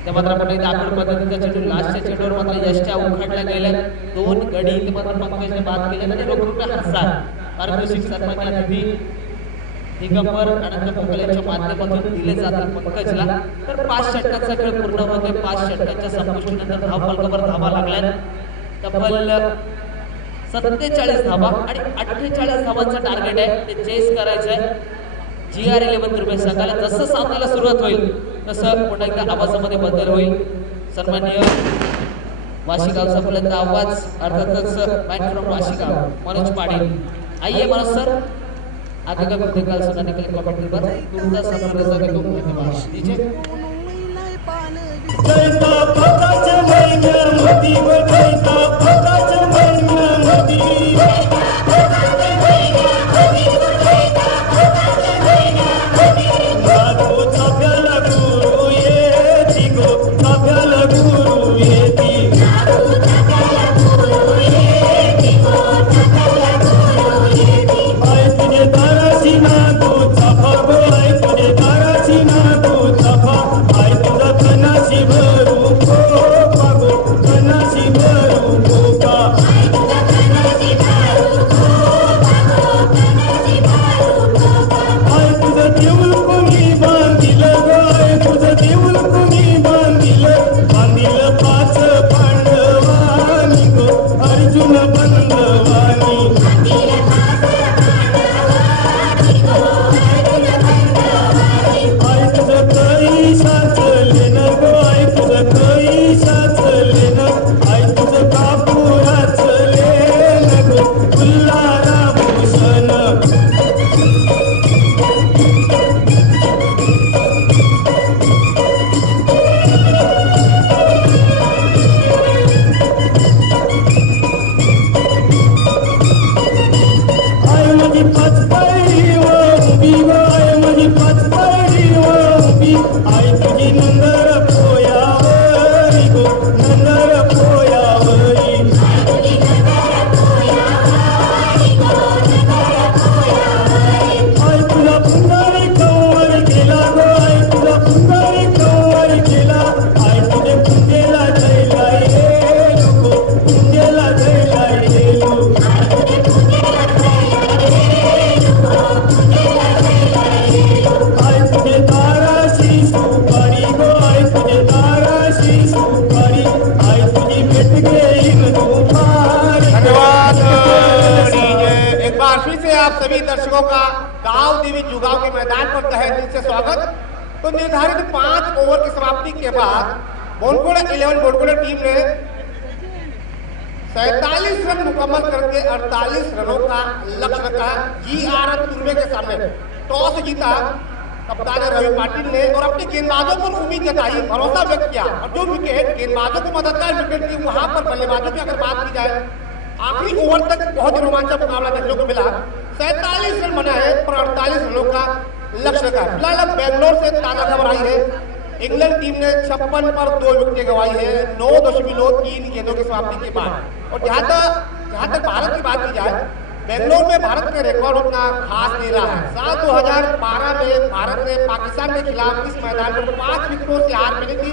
मात्र पद्धतीचा चेंडू लास्टच्या चेंडूवर मात्र यशच्या उखाडल्या गेल्या. 2 गडी मात्र पंकजने बाद केले आणि ₹1000 पारितोषिक सन्मान निधी दिगंबर अनंत पोकळ यांच्या माध्यमातून दिले जातात पंकजला. तर 5 षटकांचा खेळ पूर्ण होतोय. 5 षटकांच्या संपुष्टीनंतर धावफलकावर धावा लागल्या. तब्बल 47 धावा आणि 48 धावांचं टार्गेट आहे. ते चेस करायचं आहे. GR11 रुपये संघाला. जसं सामन्याला सुरुवात होईल तसं पुन्हा एकदा आवाजामध्ये बदल होईल. सन्माननीय वाशीगावचा बुलंद आवाज अर्थातच मॅन फ्रॉम वाशीगाव मनोज पाटील. आइए मनोज सर, आगे का प्रतिकाल सुनाने के लिए कमेंट्री पर तुरंत संपर्क करने को धन्यवाद दीजिए. तो निर्धारित 5 ओवर की समाप्ति के बाद बोनकोड़ा 11 बोनकोड़ा टीम ने 47 रन मुकम्मल करके 48 रनों का लक्ष्य रखा। GR तुर्वे के सामने टॉस जीता कप्तान रवि पाटिल ने और अपने गेंदबाजों पर उम्मीद जताई, भरोसा व्यक्त किया और जो विकेट गेंदबाजों को मददगार विकेट थी वहां पर बल्लेबाजों की अगर बात की जाए आखिरी ओवर तक बहुत ही रोमांचक मुकाबला देखने को मिला। 47 रन बनाए पर 48 रनों का लक्ष्य रखा। फिलहाल अब बेंगलोर से ताजा खबर आई है, इंग्लैंड टीम ने 56 पर 2 विकेटें गंवाई है 9.3 गेंदों की समाप्ति के बाद। और जहां तक भारत की बात की जाए, बेंगलोर में भारत का रिकॉर्ड उतना खास नहीं रहा है। साल 2012 में भारत ने पाकिस्तान के खिलाफ इस मैदान पर 5 विकेटों से हार मिली थी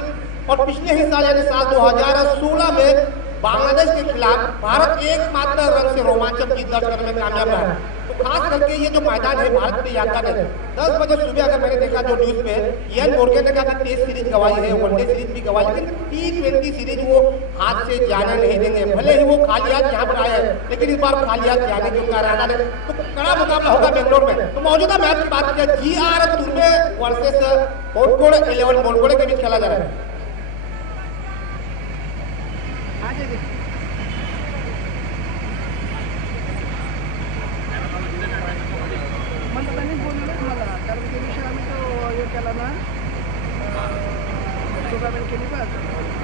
और पिछले ही साल यानी साल 2016 में बांग्लादेश के खिलाफ भारत एकमात्र रन से रोमांचक जीत दर्ज करने में कामयाब रहा। तो खास करके ये जो मैदान है भारत के यादगार है। 10 बजे सुबह अगर मैंने देखा जो न्यूज में इयान मोर्गन ने कहा कि टेस्ट सीरीज गंवाई है, वनडे सीरीज भी गंवाई, लेकिन T20 सीरीज वो हाथ से जाने नहीं देंगे। भले ही वो खाली हाथ यहाँ पर आए हैं लेकिन इस बार खाली हाथ जाने की उनका इरादा नहीं। तो कड़ा मुकाबला होगा बेंगलोर में। तो मौजूदा मैच की बात की जाए, GR तुर्वे वर्सेस बोनकोड़ा 11 बोनकोड़ा के बीच खेला जा रहा है।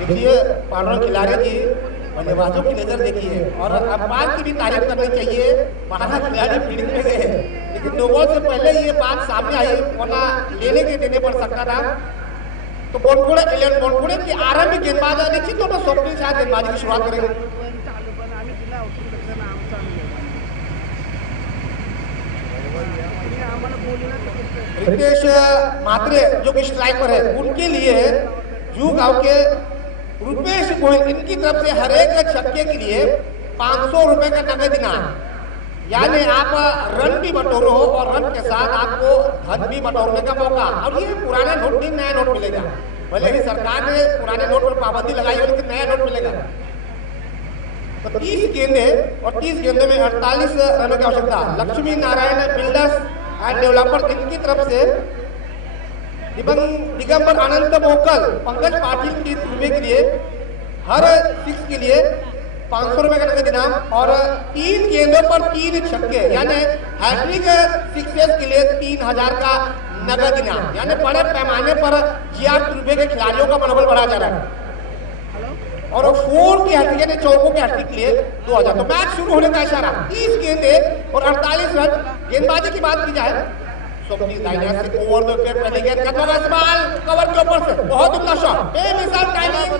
देखिए पार्टनर खिलाड़ी जी बल्लेबाजों की नजर देखिए और अंपायर की भी तारीफ करनी चाहिए। बारह खिलाड़ी फील्डिंग में गए लेकिन 2 बॉल से पहले ये बात सामने आई, वरना लेने के देने पड़ सकता था। तो बोनकोड़ा 11 बोनकोड़ा की आरंभिक गेंदबाज निश्चित तौर पर स्वप्निल शाह गेंदबाजी की शुरुआत करेंगे। रितेश मात्रे जो कि स्ट्राइकर है, उनके लिए जू गांव के रुपेश गोयल इनकी तरफ से हर एक छक्के के लिए 500 रुपए का नगद इनाम, यानी आप रन भी बटोरो और रन के साथ आपको धन भी बटोरने का मौका। अब ये पुराने नोट नहीं नया नोट मिलेगा, भले ही सरकार ने पुराने नोट पर पाबंदी लगाई हो लेकिन नया नोट मिलेगा। तो 30 गेंदे और 30 गेंदे में 48 रनों की आवश्यकता। Lakshmi Narayan builders end developer इनकी तरफ से दिगंबर अनंत मोकल पंकज पाटिल की तुर्वे के लिए हर 6 के लिए 500 रुपए का नगद इनाम और 3 गेंदों पर 3 छक्के यानी हैट्रिक सिक्सेस के लिए 3000 का नगद इनाम। यानी बड़े पैमाने पर GR तुर्वे के खिलाड़ियों का मनोबल बढ़ा जा रहा है। और 4 की हैट्रिक यानी चौकों की हैट्रिक के लिए 2000। तो मैच शुरू होने का इशारा। 30 गेंदे और 48 रन। गेंदबाजी की बात की जाए स्वप्निल दाइनिया से ओवर द विकेट पहले गेंद का थोड़ा इस्तेमाल कवर के ऊपर से बहुत उमदा शॉट, बेमिसाल टाइमिंग,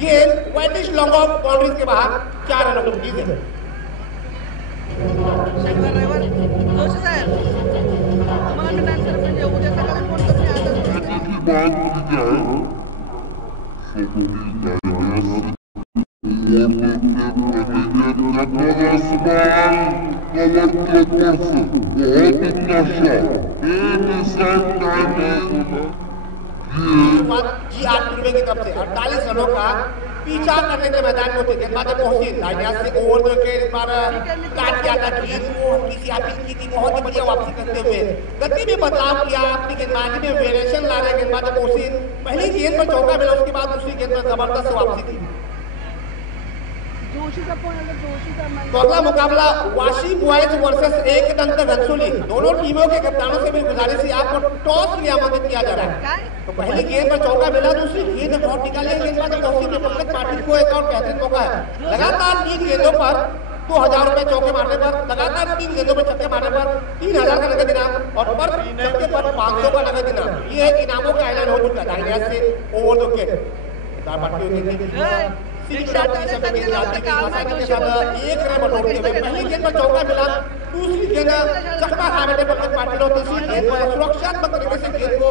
गेंद वाइडिश लॉन्ग ऑफ बाउंड्रीज के बाहर 4 रनों की जीत है। शनिवार रविवार जोशी साहेब मला मी डान्सर म्हणजे उद्या सकाळी फोन करते आता की बात की जाए स्वप्निल दाइनिया GR तुर्वे की तरफ से 48 रनों का पीछा करने के मैदान में थे। गेंदबाज मोहसिन दाइनिया से ओवर द विकेट इस बार काट किया था, गेंद को किसी अपील की थी, बहुत ही बढ़िया वापसी करते हुए गति में बदलाव किया, अपनी गेंदबाजी में वेरिएशन ला रहे गेंदबाज मोहसिन। पहली गेंद पर चौका मिला, उसके बाद दूसरी गेंद पर जबरदस्त वापसी की। तो अगला मुकाबला वाशी बॉयज वर्सेस एक दंत घनसोली। दोनों टीमों के कप्तानों से भी गुजारिश है आपको टॉस के लिए आमंत्रित किया जा रहा है। तो पहली गेंद पर चौका मिला, दूसरी गेंद बहुत निकाली गेंदबाज मोहसिन ने पंकज पाटिल को एक और बेहतरीन मौका है। लगातार 3 गेंदों पर 2000 रुपए चौके मारने पर, लगातार 3 गेंदों पर छक्के मारने पर 3000 का नगद इनाम और पर छक्के पर 500 का नगद इनाम। ये इनामों का ऐलान हो चुका है। दाइनिया से ओवर द विकेट एक रन बटोरते हुए पहली गेंद पर चौका मिला, दूसरी गेंद चकमा खा बैठे पंकज पाटिल और तीसरी गेंद पर सुरक्षात्मक तरीके से गेंद को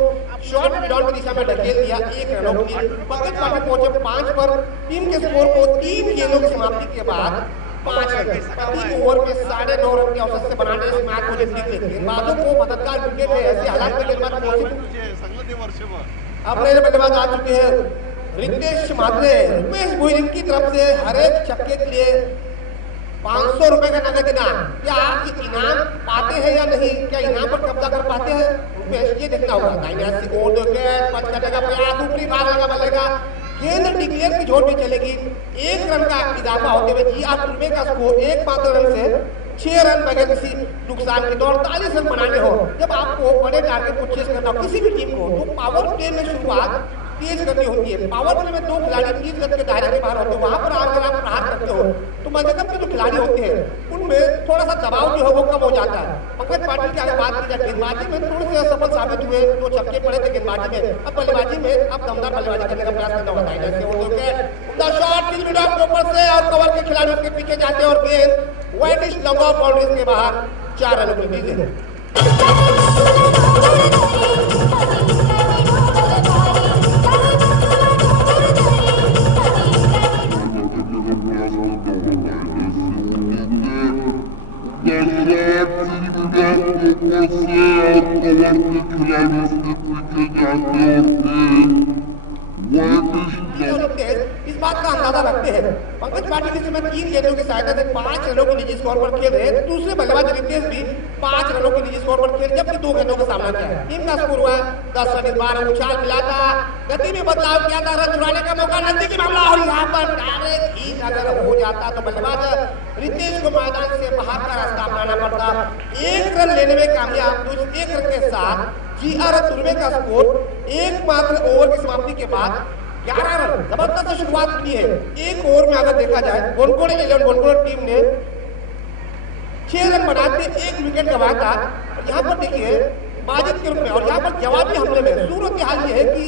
शॉर्ट मिडल की दिशा में ढकेल दिया। 1 रनों के लिए पंकज पाटिल पहुंचे 5 पर। टीम के स्कोर को 3 गेंदों की समाप्ति के बाद 5 रन प्रति ओवर में 9.5 रन की औसत से बनाने इस मैच को जीते। गेंदबाजों को मददगार विकेट है, ऐसे हालात में गेंदबाज अब मेरे बल्लेबाज आ चुके हैं। रितेश मात्रे रुपेश गोयल की तरफ से हर एक छक्के के लिए 500 रुपए का नगद इनाम। क्या आप इनाम पाते हैं या नहीं, क्या इनाम पर कब्जा कर पाते हैं, उनको ये देखना होगा। दाहिने से ओवर विकेट, पंच कटेगा, प्रयास ऊपरी भाग लगा बल्लेगा, गेंद डिक्लेयर की झोट भी चलेगी। 1 रन का इजाफा होते हुए GR तुर्वे का स्कोर एकमात्र रन से 6 रन बगैर किसी नुकसान के 48 रन बनाने हो। जब आपको बड़े टारगेट को चेस करना हो किसी भी टीम को, तो पावर प्ले में शुरुआत तेज करनी होती है। पावर प्ले में 2 खिलाड़ी 30 गज के दायरे के बाहर होते हैं, वहां पर अगर आप प्रहार करते हो तो मध्यम के जो खिलाड़ी होते हैं उनमें थोड़ा सा दबाव जो है वो कम हो जाता है। पंकज पाटिल की अगर बात की जाए, गेंदबाजी में थोड़े से असफल साबित हुए, 2 छक्के पड़े थे गेंदबाजी में। अब बल्लेबाजी में अब दमदार बल्लेबाजी करने का प्रयास करना होगा। दाहिने से उमदा शॉट तीन मिनट के ऊपर से और कवर के खिलाड़ी उसके पीछे जाते हैं और गेंद वाइडिश लॉन्ग ऑफ बाउंड्रीज के बाहर 4 रनों की जीत है। इस बात का अंदाजा रखते हैं पंकज पाटिल इस समय 3 गेंदों की सहायता से 5 रनों के निजी स्कोर पर खेल रहे हैं। दूसरे बल्लेबाज रितेश भी 5 रनों के निजी स्कोर पर खेल, जबकि 2 गेंदों का सामना किया है। टीम का स्कोर हुआ 10 रन। इस बार उछाल मिलाता, गति में बदलाव किया था, रन चुराने का मौका नजदीकी मामला और यहाँ पर डायरेक्ट हिट अगर हो जाता तो बल्लेबाज रितेश को मैदान से बाहर का रास्ता अपनाना पड़ता। 1 रन लेने में कामयाब, तो 1 रन के साथ GR तुर्वे का स्कोर एकमात्र ओवर की समाप्ति के बाद 11 रन। जबरदस्त शुरुआत की है। 1 ओवर में अगर देखा जाए गोनकोड़े 11 गोनकोड़े टीम ने 6 रन बनाते 1 विकेट गंवाया था। यहाँ पर देखिए माजिद के रूप में और यहाँ पर जवाबी हमले में सूरत हाल ये है कि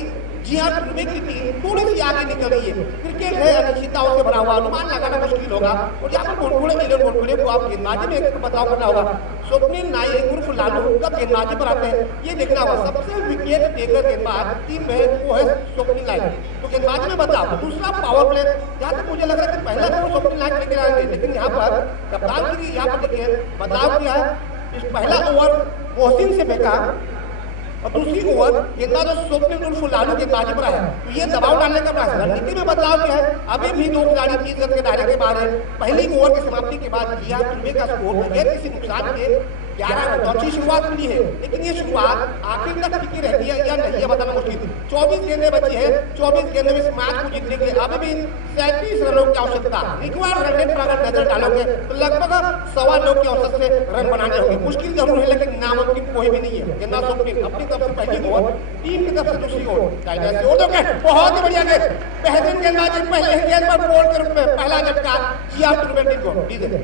GR तुर्वे की टीम थोड़ी सी आगे निकल रही है। क्रिकेट है, अनिश्चितताओं से भरा हुआ, अनुमान लगाना मुश्किल होगा। और यहाँ पर गोनकोड़े 11 गोनकोड़े को आप गेंदबाजी में एक बदलाव करना होगा। स्वप्निल नायक उर्फ लालू कब गेंदबाजी पर आते हैं ये देखना होगा। सबसे विकेट टेकर गेंदबाज टीम में वो है स्वप्निल नायक, तो गेंदबाजी में बदलाव। दूसरा पावर प्ले, जहाँ तक मुझे लग रहा है कि पहला तो स्वप्निल नायक लेकर आएंगे, लेकिन यहाँ पर कप्तान की यहाँ पर देखिए बदलाव किया है। इस पहला ओवर मोहसिन से फेंका और दूसरी ओवर गेंदबाज स्वप्निल उर्फ लालू गेंदबाजी पर आया, तो ये दबाव डालने का प्रयास। रणनीति में बदलाव किया है। अभी भी 2 खिलाड़ी 30 रन के दायरे के बाहर है। पहली ओवर की समाप्ति के बाद GR तुर्वे का स्कोर बगैर किसी नुकसान के 11 रन। अच्छी शुरुआत मिली है, लेकिन ये शुरुआत आखिर तक टिकी रहती है या नहीं, ये बताना मुश्किल। 24 गेंदें बची है। 24 गेंदों में इस मैच को जीतने के लिए अभी भी 37 रनों की आवश्यकता। रिक्वायर्ड रन रेट पर अगर नजर डालोगे तो लगभग 1.25 के औसत से रन बनाने होंगे। मुश्किल जरूर है, लेकिन नामुमकिन कोई भी नहीं है। गेंदबाज स्वप्निल अपनी तरफ से पहली ओवर, टीम की तरफ से दूसरी ओवर। बहुत ही बढ़िया गेंद, बेहतरीन गेंदबाजी। पहले गेंद पर बोल्ड के रूप में पहला झटका GR तुर्वे टीम को दीजिए।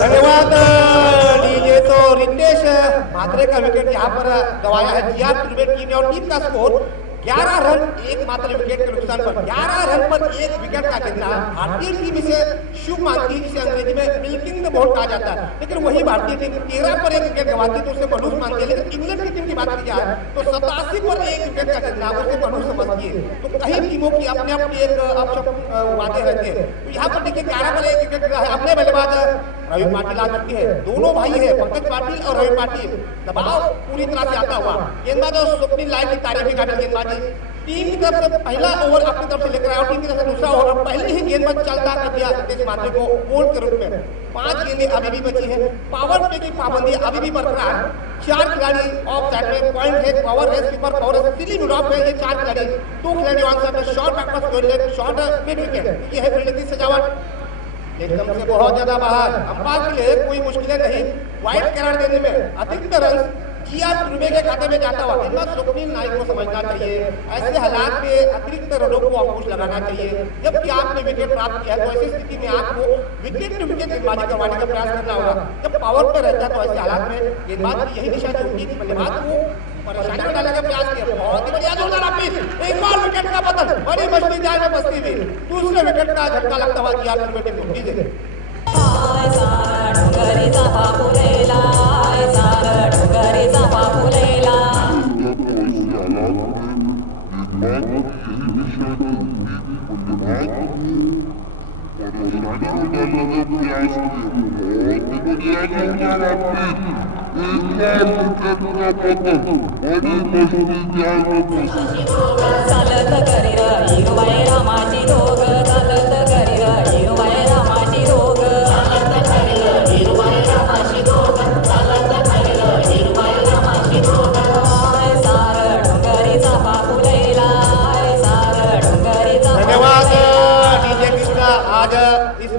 धन्यवाद डीजे। तो रितेश मात्रे का विकेट यहाँ पर गवाया है GR तुर्वे टीम ने और टीम का स्कोर 11 रन एकमात्र विकेट के नुकसान पर। 11 रन पर 1 विकेट का गिरना भारतीय टीम इसे शुभ मानती है, जिसे अंग्रेजी में मिल्किंग द बॉल कहा जाता है। लेकिन वही भारतीय टीम 13 पर 1 विकेट गंवाती तो उसे बनूस मानती है। लेकिन इंग्लैंड की टीम की बात की जाए तो 87 पर 1 विकेट का गिरना उसे बनूस समझती है। तो कई टीमों की अपने अपनी एक बातें रहती है। तो यहाँ पर देखिए 11 पर 1 विकेट गिरा है। अपने बल्लेबाज रवि पाटिल आ चुकी है। दोनों भाई है पंकज पाटिल और रवि पाटिल। दबाव पूरी तरह से आता हुआ गेंदबाज और स्वप्निल नायक की तारीफी काबिल गेंदबाजी। टीम की तरफ से पहला ओवर अपनी तरफ से लेकर आया और टीम की तरफ से दूसरा ओवर पहले ही गेंद पर चलता कर दिया रितेश मात्रे को बोल्ड के रूप में। 5 गेंदें अभी भी बची है। पावर प्ले की पाबंदी अभी भी बरकरार। 4 खिलाड़ी ऑफ साइड में, पॉइंट है, कवर है, स्वीपर कवर है, सिली मिड ऑफ है। ये 4 खिलाड़ी, 2 खिलाड़ी ऑन साइड में, शॉट बैकवर्ड गोल लेग, शॉट मिड विकेट। ये है फील्डिंग की सजावट। एकदम से बहुत ज्यादा बाहर, अंपायर के लिए कोई मुश्किलें नहीं। वाइड करार देने में अतिरिक्त रन GR तुर्वे के खाते में जाता हुआ गेंदबाज स्वप्निल नायक को समझना चाहिए। ऐसे हालात में अतिरिक्त रनों को अंकुश लगाना चाहिए। जबकि आपने विकेट प्राप्त किया है तो ऐसी स्थिति में आपको विकेट टू विकेट गेंदबाजी करवाने का प्रयास करना होगा। जब पावर पर रहता है तो ऐसे हालात में गेंदबाज की यही दिशा होती है कि बल्लेबाज को परेशानी में डालने का प्रयास किया। बहुत ही बढ़िया जोरदार अपील, एक और विकेट का पतन, बड़ी मछली जाल में फंसी हुई। दूसरे विकेट का झटका लगता हुआ किया टीम को। दीजिए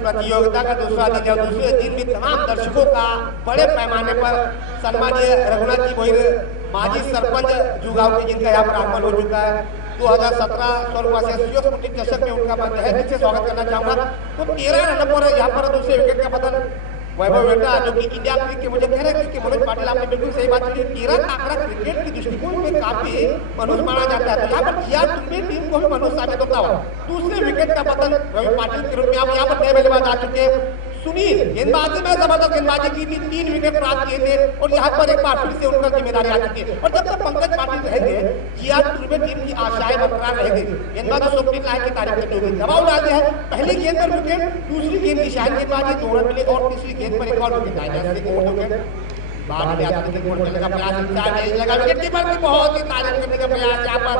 प्रतियोगिता का दूसरा दिन है। दूसरे दिन भी तमाम दर्शकों का बड़े पैमाने पर सम्मानीय रघुनाथ जी भोईर माजी सरपंच जुगांव के जिनका यहाँ पर आगमन हो चुका है। 2017 स्वर्गवासी स्पोर्टिंग चषक में उनका मैं तहे दिल से स्वागत करना चाहूंगा। तो 13 रन पर यहाँ पर दूसरे विकेट का पतन वैभव वेटा जो कि इंडिया क्रिकेट के मुझे कह रहे हैं कि मनोज पाटिल आपने बिल्कुल सही बात की। 13 का आंकड़ा क्रिकेट की दृष्टिकोण में काफी मनुष्य माना जाता है। तो यहाँ पर जीआर तुर्वे टीम को भी मनुष्य साबित होता हुआ दूसरे विकेट का पतन रवि पाटिल के रूप में आप यहाँ पर नए बल्लेबाज आ चुके हैं। सुनील गेंदबाजी में जबरदस्त गेंदबाजी की थी, 3 विकेट प्राप्त किए थे और यहाँ पर एक बार फिर से उनका जिम्मेदारी आ चुकी है। और जब तक पंकज पाटिल रहेंगे जीआर तुर्वे टीम की आशाएं बरकरार रहेगी। गेंदबाज स्वप्निल नायक की तारीफ करते हुए दबाव डाल दिया है। पहली गेंद पर विकेट, दूसरी गेंद की शायद गेंदबाजी 2 रन मिले और तीसरी गेंद पर एक और विकेट आया। बाद में आते थे गोल करने का प्रयास लगा। विकेट कीपर की बहुत ही तारीफ करने का प्रयास यहाँ पर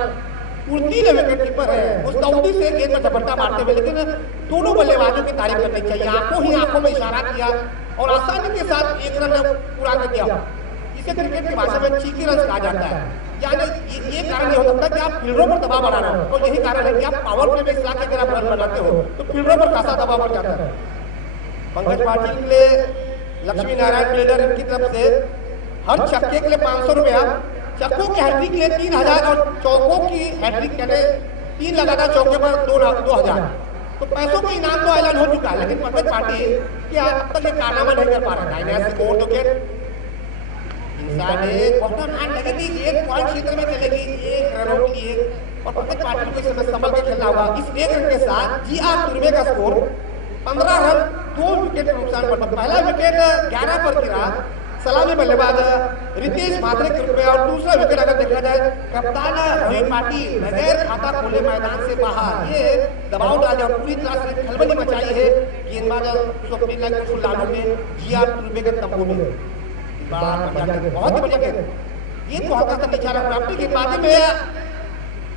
कुर्ती ने विकेट कीपर है मुस्तौदी से गेंद पर झपट्टा मारते हुए, लेकिन दोनों बल्लेबाजों की तारीफ करनी चाहिए। आंखों में इशारा किया और आसानी के साथ 1 रन पूरा कर दिया। इसे क्रिकेट की भाषा में चीकी रन कहा जाता है। यानी ये कारण हो सकता है कि आप फील्डरों पर दबाव बना रहे हो और यही कारण है कि आप पावर प्ले में इस लाके अगर आप रन बनाते हो तो फील्डरों पर खासा दबाव बढ़ जाता है। पंकज पाटिल ने लक्ष्मी नारायण बिल्डर इनकी तरफ से हर छक्के के लिए 500 रुपया, चक्कों की हैट्रिक के लिए 3000 और चौकों की हैट्रिक के लिए 3 लगातार चौके पर 2000। तो पैसों का इनाम तो ऐलान हो चुका है, लेकिन पंकज पाटिल क्या अब तक ये कारनामा नहीं कर पा रहा है। बॉटम हैंड लगेगी, 1 पॉइंट क्षेत्र में चलेगी, 1 रनों के लिए और पंकज पाटिल को इस समय संभल के खेलना होगा। इस 1 रन के साथ जीआर तुर्वे का स्कोर 15 रन 2 विकेट का नुकसान पड़ा। पहला विकेट 11 पर गिरा सलामी बल्लेबाज रितेश मात्रे के रूप में और दूसरा विकेट अगर देखा जाए कप्तान रवि पाटिल बगैर खाता खोले मैदान से बाहर ये दबाव डाला और पूरी तरह से खलबली मचाई है गेंदबाज स्वप्निल नायक फुल्लानो ने जीआर तुर्वे के तंबू में। बहुत बढ़िया गेंद, ये तो हल्का सा निशाना प्राप्ति गेंदबाजी में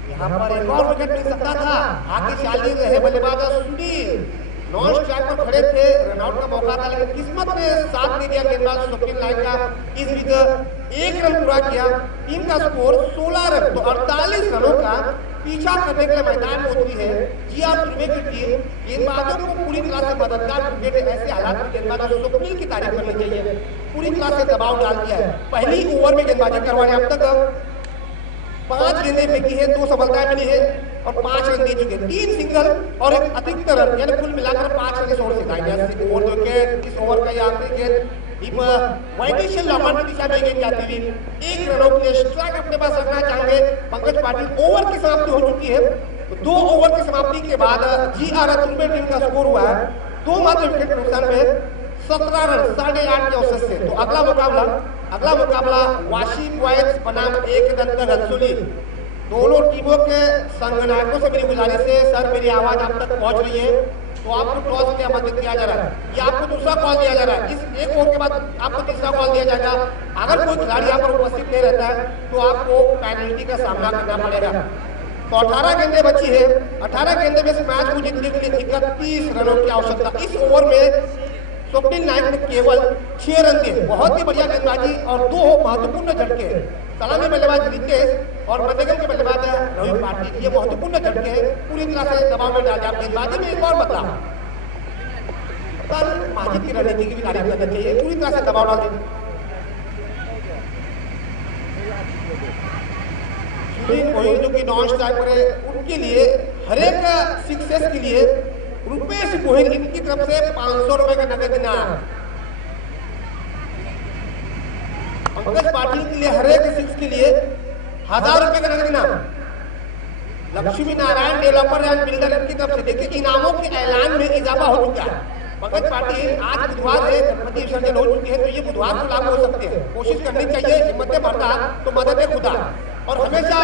यहाँ पर एक और विकेट मिल सकता था। भाग्यशाली रहे बल्लेबाज सुनील, नॉन स्ट्राइक पर खड़े थे, रनआउट का मौका था लेकिन किस्मत ने साथ दे दिया गेंदबाज स्वप्निल नायक का। इस बीच 1 रन पूरा किया, टीम का स्कोर 16 रन तो 48 रनों का पीछा करने के लिए मैदान में उतरी है जीआर तुर्वे की टीम। गेंदबाजों को पूरी तरह से मददगार क्रिकेट ऐसे हालात में गेंदबाज स्वप्निल की तारीफ करनी चाहिए। पूरी तरह से दबाव डाल दिया है। पहली ओवर में गेंदबाजी करवाने अब तक 5 गेंदें फेंकी है, 2 सफलताएं मिली है और 5 रन दे चुके, 3 सिंगल और एक अधिकतर रन, यानी कुल मिलाकर 5 रन इस ओवर से विकेट। इस ओवर का ये आखिरी गेंद वाइडेशन लॉन्ग की दिशा में गेंद जाती हुई 1 रनों के लिए स्ट्राइक अपने पास रखना चाहेंगे पंकज पाटिल। ओवर की समाप्ति हो चुकी है। तो 2 ओवर की समाप्ति के बाद जीआर तुर्वे टीम का स्कोर हुआ है 2 मात्र विकेट के नुकसान में 17 रन 8.5 के औसत से। तो अगला मुकाबला वाशी बॉयज बनाम 1 दंत रंसुली। दोनों टीमों के संगनायकों से मेरी गुजारिश है, सर मेरी आवाज आप तक पहुंच रही है तो आपको टॉस के लिए आमंत्रित किया जा रहा है या आपको दूसरा कॉल दिया जा रहा है। इस 1 ओवर के बाद आपको तीसरा कॉल दिया जाएगा। अगर कोई खिलाड़ी यहाँ पर उपस्थित नहीं रहता है तो आपको पेनल्टी का सामना करना पड़ेगा। तो 18 गेंदें बची है, 18 गेंदें में इस मैच को जीतने के लिए 31 रनों की आवश्यकता। इस ओवर में स्वप्निल नायक ने केवल 6 रन दिए। बहुत ही बढ़िया गेंदबाजी और 2 महत्वपूर्ण झटके, सलामी बल्लेबाज रितेश और मध्यगम के बल्लेबाज रवि पाटिल, ये महत्वपूर्ण झटके पूरी तरह से दबाव में डाल दिया। गेंदबाजी में एक और बदलाव, पर माजिद की रणनीति की भी तारीफ करनी चाहिए, पूरी तरह से दबाव डाल दिया। जो कि नॉन स्ट्राइकर है उनके लिए हर एक सिक्सेस के लिए रुपेश गोहिल इनकी तरफ से 500 रुपए का नगद इनाम। पंकज पाटिल के लिए हर एक 6 के लिए 1000 रुपए का नगद इनाम। Lakshmi Narayan developer end builder की तरफ से देखिए इनामों के ऐलान में इजाफा हो चुका है। पंकज पाटिल आज बुधवार है, गणपति विसर्जन हो चुकी है, तो ये बुधवार को लागू हो सकते हैं। कोशिश करनी चाहिए, हिम्मत मरदा तो मदद खुदा, और हमेशा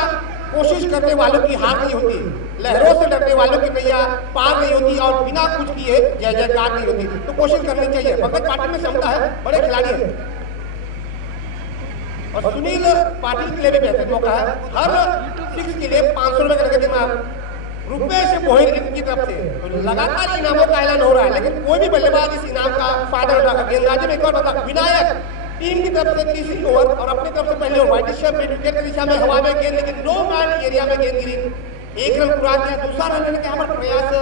कोशिश करने वालों की हार नहीं होती, लहरों से डरने वालों की नैया पार नहीं होती, और बिना कुछ किए जय जयकार नहीं होती। तो कोशिश करनी चाहिए। पंकज पाटिल में क्षमता है, बड़े खिलाड़ी हैं, और सुनील पाटिल के लिए भी बेहतर मौका है। हर 6 के लिए 500 रुपए का नगद इनाम रुपेश गोहिल इनकी तरफ से। तो लगातार इनामों का ऐलान हो रहा है, लेकिन कोई भी बल्लेबाज इस इनाम का फायदा उठाकर गेंदबाजी में एक और बता, विनायक टीम की तरफ से तीसरी ओवर और अपनी तरफ से पहले ओवर, वाइट शर्ट में विकेट की दिशा में हवा में गेंद, लेकिन नो मैन एरिया में गेंद गिरी, 1 रन पूरा किया। दूसरा रन लेने का यहाँ पर प्रयास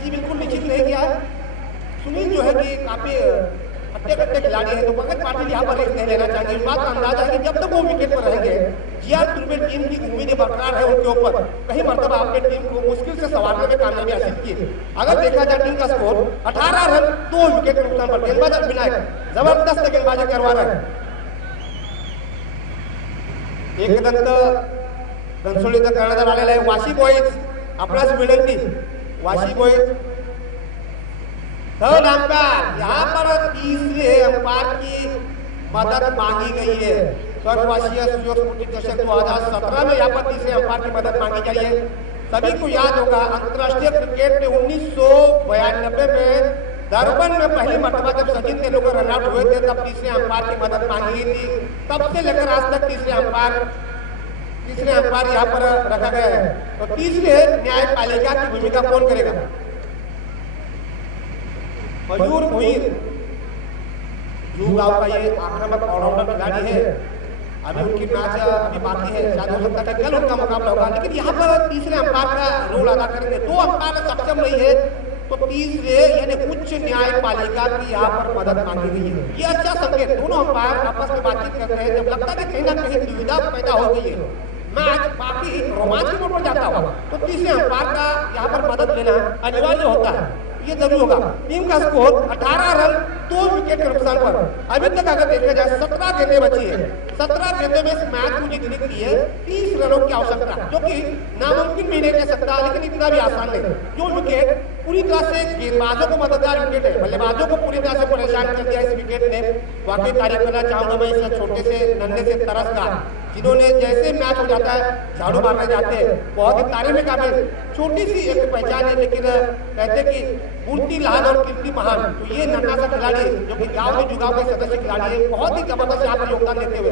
जी बिल्कुल निश्चित नहीं किया है। सुनील जो है कि काफी हट्टे-कट्टे खिलाड़ी है, तो पंकज पाटिल यहाँ पर रिस्क नहीं लेना चाहिए। इस बात का अंदाजा है कि जब तक वो विकेट पर रहेंगे, जीआर तुर्बे टीम की उम्मीदें बरकरार है उनके ऊपर। कहीं मरतबा अपने टीम को मुश्किल से संवारने में कामयाबी हासिल की है। अगर देखा जाए टीम का स्कोर 18 रन 2 विकेट के नुकसान पर, गेंदबाज विनायक जबरदस्त गेंदबाजी करवा रहे हैं। एकदंत घनसोलीचा करण्यात आलेला आहे। वाशी बॉईज आपणास विनंती, वाशी बॉईज थर्ड अंपायर, यहाँ पर तीसरे अंपायर की मदद मांगी गई है। स्वर्गवासी स्पोर्टिंग दशक 2017 में यहाँ पर तीसरे अंपायर की मदद मांगी गई है। सभी को याद होगा अंतर्राष्ट्रीय क्रिकेट में 1992 में डरबन में पहली मर्तबा जब सचिन तेंदुलकर रन आउट हुए थे, तब तीसरे अंपायर की मदद मांगी गई थी। तब से लेकर आज तक तीसरे अंपायर यहाँ पर रखा गया है। तो तीसरे न्यायपालिका की भूमिका कौन करेगा? मयूर भोईर गांव का ये आक्रामक ऑलराउंडर खिलाड़ी है। अभी उनकी मैच अभी बाकी है, शायद हो सकता है कल उनका मुकाबला होगा, लेकिन यहाँ पर तीसरे अंपायर का रोल अदा करेंगे। 2 अंपायर सक्षम नहीं है, तो तीसरे यानी उच्च न्यायपालिका की यहाँ पर मदद मांगी गई है। ये अच्छा संकेत, दोनों अंपायर आपस में बातचीत करते हैं। जब लगता है कि कहीं ना कहीं दुविधा पैदा हो गई है, मैच काफी रोमांच की ओर जाता होगा, तो तीसरे अंपायर का यहाँ पर मदद लेना अनिवार्य होता है। ये जरूर होगा। टीम का स्कोर 18 रन 2 विकेट के नुकसान पर। अभी तक अगर देखा जाए 17 गेंदें बची है। 17 गेंदों में इस मैच को जीतने के लिए 30 रनों की आवश्यकता, जो कि नामुमकिन भी नहीं कह सकता, लेकिन इतना भी आसान नहीं। जो विकेट पूरी तरह से गेंदबाजों को मददगार विकेट है, बल्लेबाजों को पूरी तरह से परेशान कर दिया इस विकेट ने। वाकई तारीफ करना चाहूंगा मैं इस छोटे से नन्हे से तरस का, जिन्होंने जैसे मैच हो जाता है झाड़ू मारने जाते हैं। बहुत ही तारीफ में काबिल छोटी सी एक पहचान है, लेकिन कहते कि मूर्ति लाल और कीर्ति महान। तो ये नन्हा सा खिलाड़ी जो कि गांव में जुगाव के सदस्य खिलाड़ी है, बहुत ही जबरदस्त यहाँ पर योगदान देते हुए।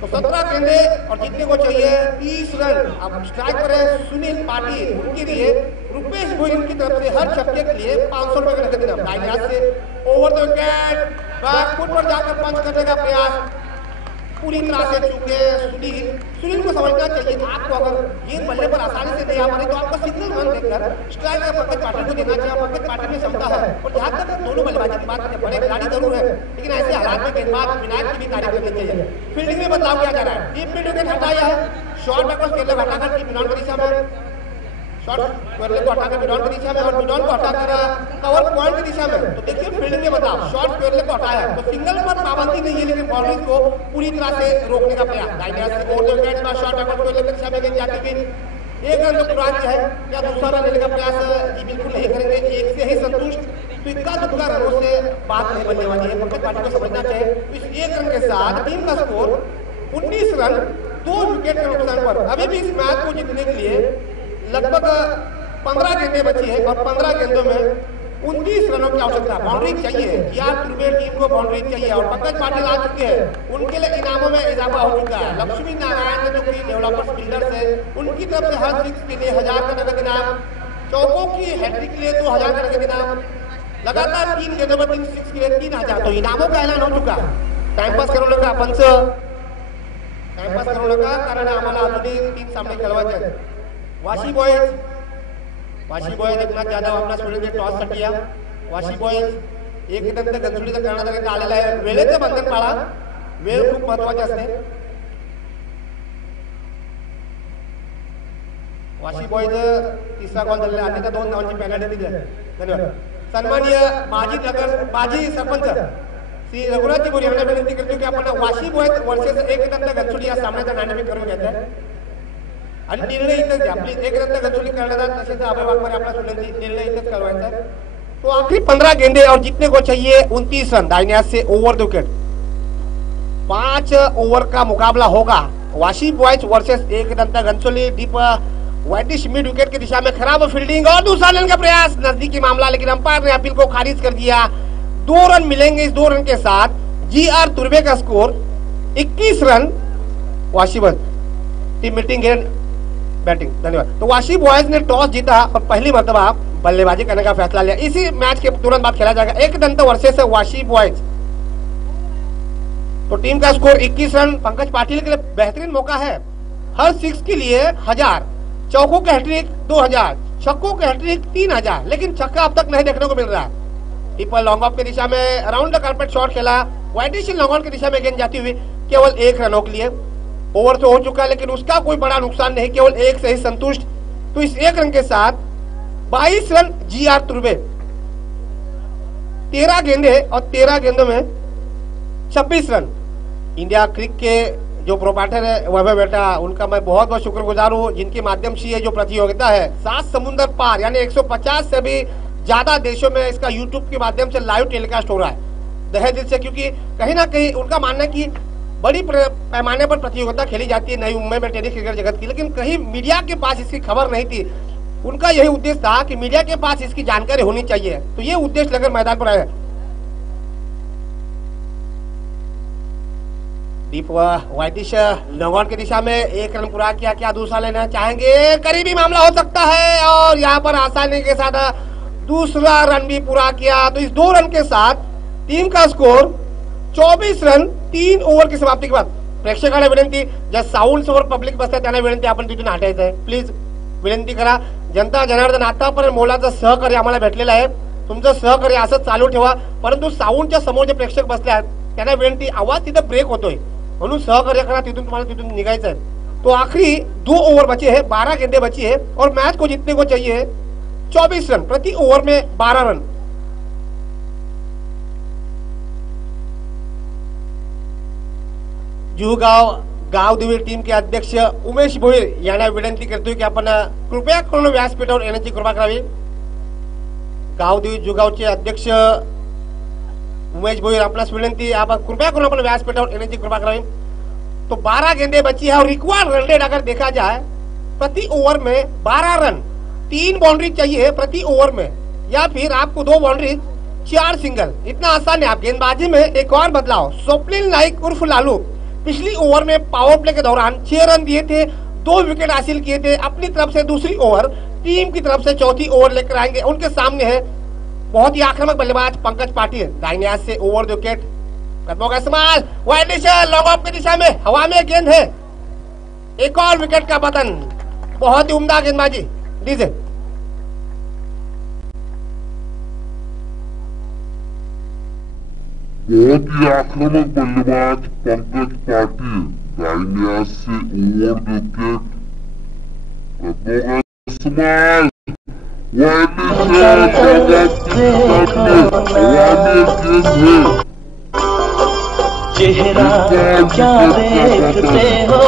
तो 17 गेंदे और जीतने को चाहिए 30 रन। अब स्ट्राइक पर है सुनील पाटिल, उनके लिए रुपेश गोहिल की तरफ से हर छक्के के लिए 500 रुपए का नगद इनाम। दाईं से ओवर द विकेट, बैकफुट पर जाकर पंच करने का प्रयास पूरी तरह से चूके सुनील को समझना चाहिए। आपको अगर गेंद बल्ले पर आसानी से नहीं आ पा रही, तो आपका सिग्नल रन देकर स्ट्राइक का पंकज पाटिल को देना चाहिए। पंकज पाटिल में क्षमता है, और जहाँ तक दोनों बल्लेबाजी की बात करें, बड़े खिलाड़ी जरूर है, लेकिन ऐसे हालात में गेंदबाज विनायक की भी तारीफ करनी चाहिए। फील्डिंग में बदलाव किया जा रहा है। डीप मिड विकेट हटाया है, शॉर्ट बैकवर्ड खेलने हटाकर टीम मिडॉन की दिशा में, शॉर्ट स्क्वायर को हटाकर मिडॉन की दिशा में, और मिडॉन को हटाकर कवर पॉइंट की दिशा में। तो देखिए फील्डिंग में बदलाव, शॉर्ट स्क्वायर को हटाया, तो सिंगल पर पाबंदी नहीं है, लेकिन बाउंड्रीज को पूरी तरह से रोकने का प्रयास। दाईं से ओवर द विकेट का शॉर्ट बैकवर्ड स्क्वायर की दिशा में गेंद जाती हुई 1 रन तो पूरा है, या दूसरा रन लेने का प्रयास जी बिल्कुल नहीं करेंगे। 1 से ही संतुष्ट, तो इक्का दुक्का रनों से बात नहीं बनने वाली है। पंकज पाटिल को समझना चाहिए इस 1 रन के साथ टीम का स्कोर 19 रन 2 विकेट के नुकसान पर। अभी भी इस मैच को जीतने के लिए लगभग 15 गेंदें बची है, और 15 गेंदों में 29 रनों की आवश्यकता। बाउंड्री चाहिए, जीआर तुर्बे टीम को बाउंड्री चाहिए, और पंकज पाटिल आ चुके हैं। उनके लिए इनामों में इजाफा हो चुका है। लक्ष्मी नारायण जो कि डेवलपर्स बिल्डर्स है, उनकी तरफ से हर 6 के लिए 1000 का नगद इनाम। चौकों की हैट्रिक के लिए 2000 का नगद इनाम। लगातार 3 गेंदों में 3 6 के लिए 3000। तो इनामों का ऐलान हो चुका। टाइमपास करू नका पंच, टाइमपास करू नका, कारण आम्हाला अजूनही 3 सामने खेळवायचे आहेत। वाशी बॉयज एकनाथ जाधव आपला सोडून टॉस साठी वाशी बॉयज एकदंत गंजुलीचा करण्यात आलेला आहे। वेळेचे बंधन पाळा, वेळ खूप महत्वाची असते। वाशी बॉयज तिसरा कॉल झालेला, अन्यथा 2 धावांची पेनल्टी दिली आहे। धन्यवाद। सन्माननीय माजी सरपंच श्री रघुनाथ जी बोरी यांना विनंती करतो की आपण वाशी बॉयज वर्सेस एकदंत गंचुली या सामन्याचा नाणेफेक करून घ्यायचा आणि निर्णय इथेच द्या. प्लीज एकदंत गंचुली करण्याचा तसेच अभय वाघमारे आपला विनंती, निर्णय इथेच करवायचा है. तो आखिरी 15 गेंदे और जीतने को चाहिए 29 रन दाहिने हाथ से ओवर द विकेट. 5 ओवर का मुकाबला होगा. Vashi boys versus Ekdant गंचोली. Deep whitish mid wicket की दिशा में खराब फील्डिंग और दूसरा रन का प्रयास, नजदीकी मामला, लेकिन अंपायर ने अपील को खारिज कर दिया. 2 रन मिलेंगे. इस 2 रन के साथ जीआर तुर्वे का score 21 run. Vashi boys team meeting batting. धन्यवाद. तो वाशी बॉयज ने टॉस जीता और पहली मर्तबा बल्लेबाजी करने का फैसला लिया. इसी मैच के तुरंत बाद खेला जाएगा एकदंत वर्सेस वाशी बॉयज. तो टीम का स्कोर 21 रन. पंकज पाटिल के लिए बेहतरीन मौका है. हर 6 के लिए 1000, चौकों के हैट्रिक 2000, छक्कों के हैट्रिक 3000, लेकिन छक्का अब तक नहीं देखने को मिल रहा है. टिप्पल लॉन्ग ऑफ की दिशा में अराउंड द कार्पेट शॉट खेला. वाइटिश लॉन्ग ऑन की दिशा में गेंद जाती हुई केवल 1 रनों के लिए. ओवर तो हो चुका लेकिन उसका कोई बड़ा नुकसान नहीं, केवल 1 से ही संतुष्ट. तो इस 1 रन के साथ 22 रन जीआर तुर्वे. 13 गेंदे और 13 गेंदों में 26 रन. इंडिया क्रिक के जो प्रोपाइटर है वैभव बेटा, उनका मैं बहुत बहुत शुक्रगुजार हूँ, जिनके माध्यम से ये जो प्रतियोगिता है 7 समुद्र पार यानी 150 से भी ज्यादा देशों में इसका यूट्यूब के माध्यम से लाइव टेलीकास्ट हो रहा है दहेज से. क्योंकि कहीं ना कहीं उनका मानना है कि बड़ी पैमाने पर प्रतियोगिता खेली जाती है नई मुंबई में टेनिस क्रिकेट जगत की, लेकिन कहीं मीडिया के पास इसकी खबर नहीं थी. उनका यही उद्देश्य था कि मीडिया के पास इसकी जानकारी होनी चाहिए, तो ये उद्देश्य लेकर मैदान पर आए. डीप वाइटिश लॉन्ग की दिशा में 1 रन पूरा किया. क्या दूसरा लेना चाहेंगे? करीबी मामला हो सकता है और यहाँ पर आसानी के साथ दूसरा रन भी पूरा किया. तो इस 2 रन के साथ टीम का स्कोर 24 रन 3 ओव्हर की समाप्ती के बाद. प्रेक्षकांना विनंती, ज्या साऊंड समोर पब्लिक बसतात त्यांना विनंती, आपण तिथून हटायचं आहे. प्लीज विनंती करा. जनता जनार्दन आतापर्यंत मोलाचं सहकार्य आम्हाला भेटलेलं आहे. तुमचं सहकार्य असंच चालू ठेवा. परंतु साऊंडच्या समोर जे प्रेक्षक बसले आहेत त्यांना विनंती, आवाज तिथे ब्रेक होतोय म्हणून सहकार्य करा. तिथून तुम्हाला तिथून निघायचं है. तो आखिरी 2 ओवर बचे हैं, 12 गेंदे बची है और मैच को जीतने को चाहिए 24 रन. प्रति ओवर में 12 रन. जुहगाव गावदेवी टीम के अध्यक्ष उमेश भोईर यांना विनंती करतोय की आपण कृपया करून व्यासपीठावर येण्याची कृपा करावी. गावदेवी जुगावचे अध्यक्ष उमेश भोईर, आपणास विनंती, आप कृपया करून आपण व्यासपीठावर येण्याची कृपा करावी. तो 12 गेंदे बची है और रिक्वायर्ड रन रेट अगर देखा जाए प्रति ओवर में 12 रन. 3 बाउंड्री चाहिए प्रति ओवर में, या फिर आपको 2 बाउंड्री 4 सिंगल. इतना आसान है. आप गेंदबाजी में एक और बदलाव. स्वप्निल नाइक उर्फ लालू पिछली ओवर में पावर प्ले के दौरान 6 रन दिए थे, 2 विकेट हासिल किए थे. अपनी तरफ से दूसरी ओवर, टीम की तरफ से चौथी ओवर लेकर आएंगे. उनके सामने है बहुत ही आक्रामक बल्लेबाज पंकज पाटिल. दाहिने हाथ से ओवर द विकेट, कदमों का इस्तेमाल, वाइड दिशा, लॉन्ग ऑफ की दिशा में हवा में गेंद है. एक और विकेट का पतन. बहुत ही उम्दा गेंदबाजी. डीजे बहुत ही आक्रामक बल्लेबाज पंकज पाटिल. दाहिने हाथ से ओवर द विकेट, कदमों का इस्तेमाल, चेहरा क्या देखते हो.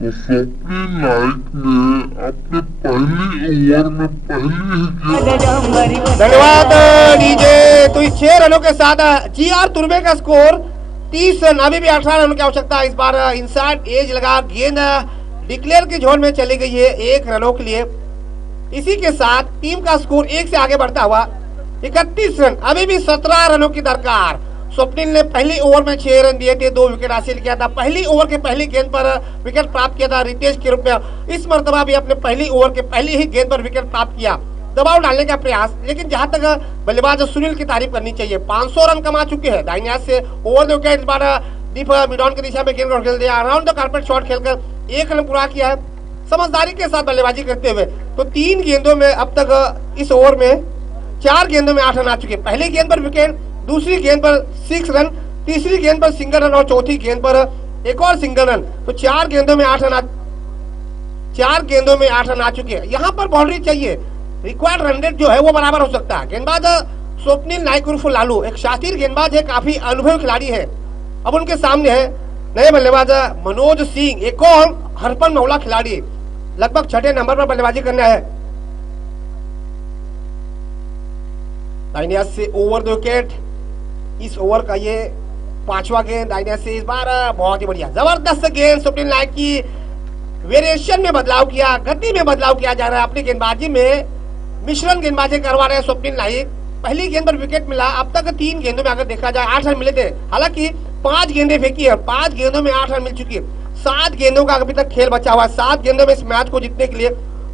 तो स्वप्निल नाइक ने अपने पहली ओवर में पहली ही गेंद. धन्यवाद डीजे. तो इस 6 रनों के साथ जीआर तुर्वे का स्कोर 30 रन. अभी भी 18 रनों की आवश्यकता है. इस बार इनसाइड एज लगा गेंद डिक्लेयर की जोन में चली गई है 1 रनों के लिए. इसी के साथ टीम का स्कोर 1 से आगे बढ़ता हुआ 31 रन, अभी भी 17 रनों की दरकार। स्वप्निल ने पहली ओवर में 6 रन दिए थे, 2 विकेट हासिल किया था। पहली ओवर के पहली गेंद पर विकेट प्राप्त किया था रितेश के रूप में। इस मर्तबा भी अपने पहली ओवर के पहली ही गेंद पर विकेट प्राप्त किया, दबाव डालने का प्रयास। लेकिन जहां तक बल्लेबाज सुनील की तारीफ करनी चाहिए, 500 रन कमा चुके हैं दाहिने हाथ से। ओवर द विकेट इस बार डीप मिडऑन की दिशा में गेंद को खेल दिया, अराउंड द कारपेट शॉट खेलकर 1 रन पूरा किया है समझदारी के साथ बल्लेबाजी करते हुए। तो 3 गेंदों में अब तक इस ओवर में 4 गेंदों में 8 रन आ चुके। पहली गेंद पर विकेट, दूसरी गेंद पर 6 रन, तीसरी गेंद पर सिंगल रन और चौथी गेंद पर एक और सिंगल रन। तो 4 गेंदों में 8 रन आ चुके हैं। यहाँ पर बाउंड्री चाहिए, रिक्वायर्ड रन रेट जो है वो बराबर हो सकता है। गेंदबाज स्वप्निल नाइक उर्फ लालू एक शातिर गेंदबाज है, काफी अनुभवी खिलाड़ी है। अब उनके सामने है नए बल्लेबाज मनोज सिंह, एक और हरपन मौला खिलाड़ी, लगभग 6ठे नंबर पर बल्लेबाजी करना है। दाहिने हाथ से ओवर द विकेट, इस ओवर का ये 5वां गेंद दाहिने हाथ से इस बार बहुत ही बढ़िया जबरदस्त गेंद। स्वप्निल नाइक की वेरिएशन में बदलाव किया, गति में बदलाव किया जा रहा है, अपनी गेंदबाजी में मिश्रण गेंदबाजी करवा रहे हैं स्वप्निल नाइक। पहली गेंद पर विकेट मिला, अब तक 3 गेंदों में अगर देखा जाए 8 रन मिले थे। हालांकि 5 गेंदें फेंकी है, 5 गेंदों में 8 रन मिल चुकी है। 7 गेंदों का अभी तक खेल बचा हुआ है। 7 गेंदों में इस मैच को जीतने के लिए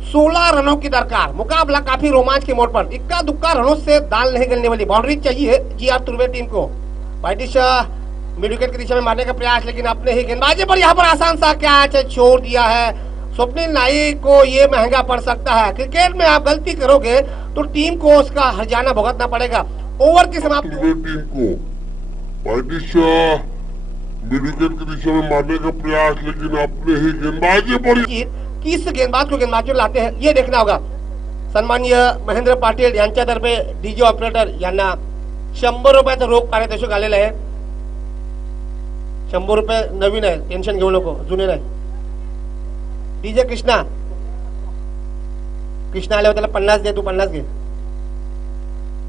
16 रनों की दरकार। मुकाबला काफी रोमांच के मोड़ पर, इक्का दुक्का रनों से दाल नहीं गलने वाली बाउंड्री चाहिए जीआर तुर्वे टीम को। वाइटिश मिड विकेट की दिशा में मारने का प्रयास, लेकिन अपने ही गेंदबाजी पर यहाँ पर आसान सा कैच छोड़ दिया है। स्वप्निल नाइक को ये महंगा पड़ सकता है। क्रिकेट में आप गलती करोगे तो टीम को उसका हर्जाना भुगतना पड़ेगा। ओवर की समाप्ति टीम को वाइटिश मिड विकेट की दिशा में मारने का प्रयास, लेकिन अपने ही गेंदबाजी पर किस गेंदबाज को गेंदबाजी लाते हैं ये देखना होगा। सन्माननीय महेंद्र पाटील यांच्या तर्फे डीजे ऑपरेटर यांना 100 रुपयाचं रोख पारितोषिक आलेलं आहे। 100 रुपये नवीन आहे, टेन्शन घेऊ नको, जुने नाही। डीजे कृष्णा आले होते, 50 दे, तू 50 घे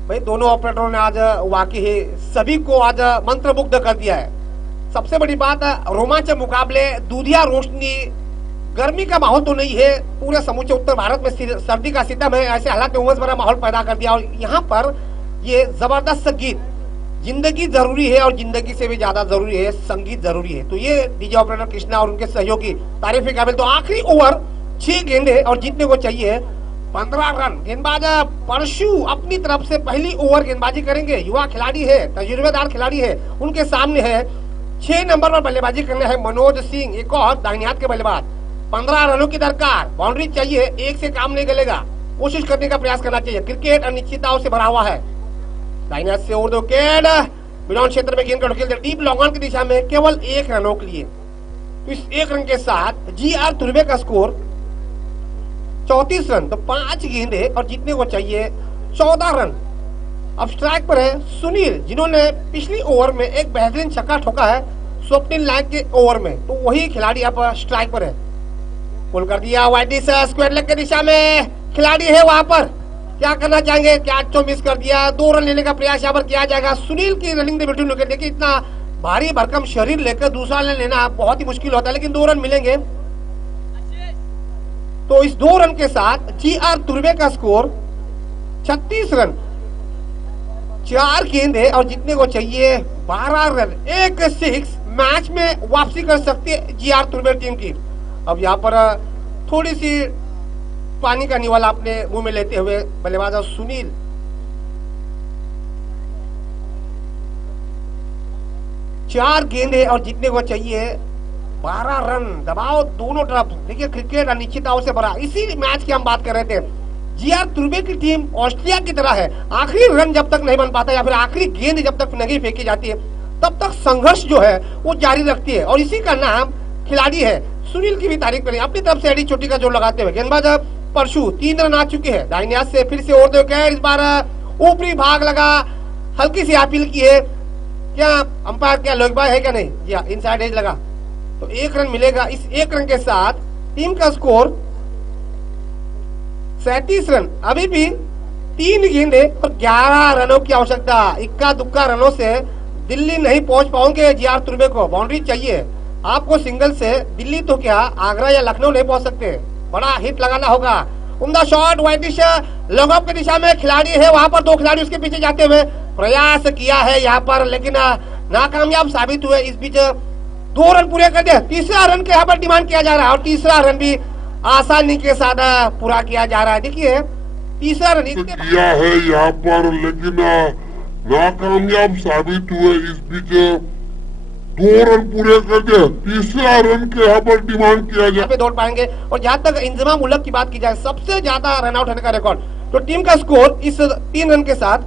भाई। दोनों ऑपरेटरों ने आज वाकई ही सभी को आज मंत्रमुग्ध कर दिया है। सबसे बड़ी बात, रोमांचक मुकाबले, दूधिया रोशनी, गर्मी का माहौल तो नहीं है, पूरे समूचे उत्तर भारत में सर्दी का सितम है। ऐसे हालात में उमस भरा माहौल पैदा कर दिया। और यहाँ पर ये जबरदस्त गीत, जिंदगी जरूरी है और जिंदगी से भी ज्यादा जरूरी है संगीत जरूरी है। तो ये डीजे ऑपरेटर कृष्णा और उनके सहयोगी तारीफ के काबिल। तो आखिरी ओवर 6 गेंदे और जीतने को चाहिए 15 रन। गेंदबाज परशु अपनी तरफ से पहली ओवर गेंदबाजी करेंगे। युवा खिलाड़ी है, तजुर्बेदार खिलाड़ी है, उनके सामने है 6 नंबर पर बल्लेबाजी करना है मनोज सिंह, एक और दाहिने हाथ के बल्लेबाज। 15 रनों की दरकार, बाउंड्री चाहिए, एक से काम नहीं गलेगा, कोशिश करने का प्रयास करना चाहिए। क्रिकेट अनिश्चितताओं से भरा हुआ है। दाहिने हाथ से ओवर द विकेट, मिडऑन क्षेत्र में गेंद को ढकेल दिया डीप लॉन्ग ऑन की दिशा में, केवल 1 रनों के लिए। तो इस 1 रन के साथ जीआर तुर्वे का स्कोर 34 रन। तो 5 गेंदे और जीतने को चाहिए 14 रन। अब स्ट्राइक पर है सुनील, जिन्होंने पिछली ओवर में एक बेहतरीन छक्का ठोका है स्वप्निल नाइक के ओवर में। तो वही खिलाड़ी अब स्ट्राइक पर है। पुल कर दिया वाइटिश स्क्वायर लेग की दिशा में, खिलाड़ी है वहां पर, क्या करना चाहेंगे, कैच तो मिस कर दिया। 2 रन लेने का प्रयास यहाँ पर किया जाएगा। सुनील की रनिंग बिटवीन विकेट, देखिए इतना भारी भरकम शरीर लेकर दूसरा रन लेना बहुत ही मुश्किल होता है, लेकिन 2 रन मिलेंगे। तो इस 2 रन के साथ जीआर तुर्वे का स्कोर 36 रन। 4 गेंदे और जीतने को चाहिए 12 रन। 1-6 मैच में वापसी कर सकती है जीआर तुर्वे टीम की। अब यहाँ पर थोड़ी सी पानी का निवाला अपने मुंह में लेते हुए बल्लेबाज सुनील, चार गेंदे और जीतने को चाहिए 12 रन। दबाव दोनों तरफ, देखिए क्रिकेट अनिश्चितताओं से भरा। इसी मैच की हम बात कर रहे थे। जीआर तुर्वे की टीम ऑस्ट्रेलिया की तरह है, आखिरी रन जब तक नहीं बन पाता या फिर आखिरी गेंद जब तक नहीं फेंकी जाती है तब तक संघर्ष जो है वो जारी रखती है, और इसी का नाम खिलाड़ी है। सुनील की भी तारीफ करें अपनी तरफ से एडी चोटी का जोर लगाते हुए। गेंदबाज परशु 3 रन आ चुके हैं। दाहिने हाथ से फिर से ओवर द विकेट, इस बार ऊपरी भाग लगा, हल्की सी अपील की है। क्या अंपायर क्या लोगबा है क्या नहीं? जी हाँ, इनसाइड एज लगा तो 1 रन मिलेगा। इस 1 रन के साथ टीम का स्कोर 37 रन। अभी भी 3 गेंदे और 11 रनों की आवश्यकता। इक्का दुक्का रनों से दिल्ली नहीं पहुंच पाओगे जीआर तुर्वे को। बाउंड्री चाहिए आपको सिंगल से। दिल्ली तो क्या आगरा या लखनऊ नहीं पहुंच सकते, बड़ा हिट लगाना होगा। उम्दा शॉट, वाइटिश लॉन्ग ऑफ की दिशा में खिलाड़ी है, वहां पर 2 खिलाड़ी उसके पीछे जाते हुए प्रयास किया है यहाँ पर, लेकिन नाकामयाब साबित हुए। इस बीच 2 रन पूरे कर दिए, तीसरा रन के यहाँ पर डिमांड किया जा रहा है और तीसरा रन भी आसानी के साथ पूरा किया जा रहा है। देखिए तीसरा रन किया है यहाँ पर, लेकिन नाकामयाब साबित हुए। इस बीच 2 रन पूरे कर दिए, तीसरा रन के यहाँ पर डिमांड किया जाए पे दौड़ पाएंगे। और जहां तक इंजमाम उलग की बात की जाए, सबसे ज्यादा रन आउट होने का रिकॉर्ड, तो टीम का स्कोर इस 3 रन के साथ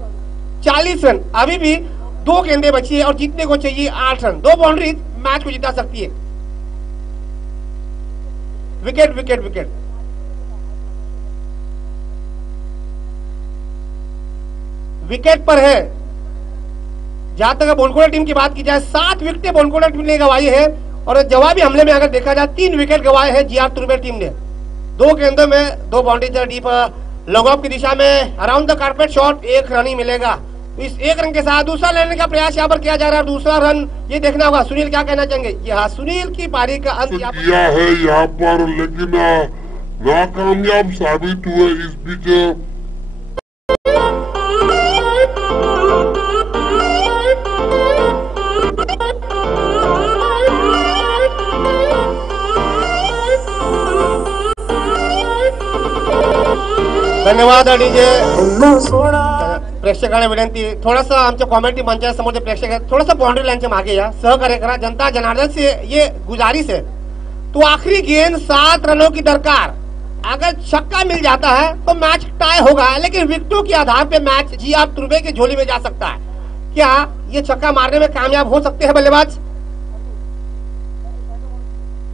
40 रन। अभी भी 2 गेंदें बची है और जीतने को चाहिए 8 रन। 2 बाउंड्री मैच को जिता सकती है। विकेट विकेट विकेट विकेट पर है। जहां तक बोनकोड़ा टीम की बात की जाए, 7 विकेटें बोनकोड़ा टीम ने गंवाई है और जवाबी हमले में अगर देखा जाए 3 विकेट गंवाए हैं जीआर तुर्बे टीम ने। 2 गेंदों में 2 बाउंड्री डीप लॉन्ग ऑफ की दिशा में around the carpet shot, 1 run ही मिलेगा। तो इस 1 रन के साथ दूसरा लेने का प्रयास यहाँ पर किया जा रहा है। दूसरा रन ये देखना होगा सुनील क्या कहना चाहेंगे। यहाँ सुनील की पारी का अंत किया है यहाँ पर, लेकिन नाकामयाब साबित हुए। इस बीच धन्यवाद डीजे। प्रेक्षकांना विनंती, थोडंसं आमच्या कॉमेंट्री मंचासमोर जे प्रेक्षक आहेत थोडंसं बाउंड्री लाईनच्या मागे या, सहकार्य करा। जनता जनार्दन से ये गुजारिश है। तो आखिरी गेंद 7 रनों की दरकार, अगर छक्का मिल जाता है तो मैच टाई होगा, लेकिन विकेटों के आधार पे मैच जीआर तुर्बे के झोली में जा सकता है। क्या ये छक्का मारने में कामयाब हो सकते हैं बल्लेबाज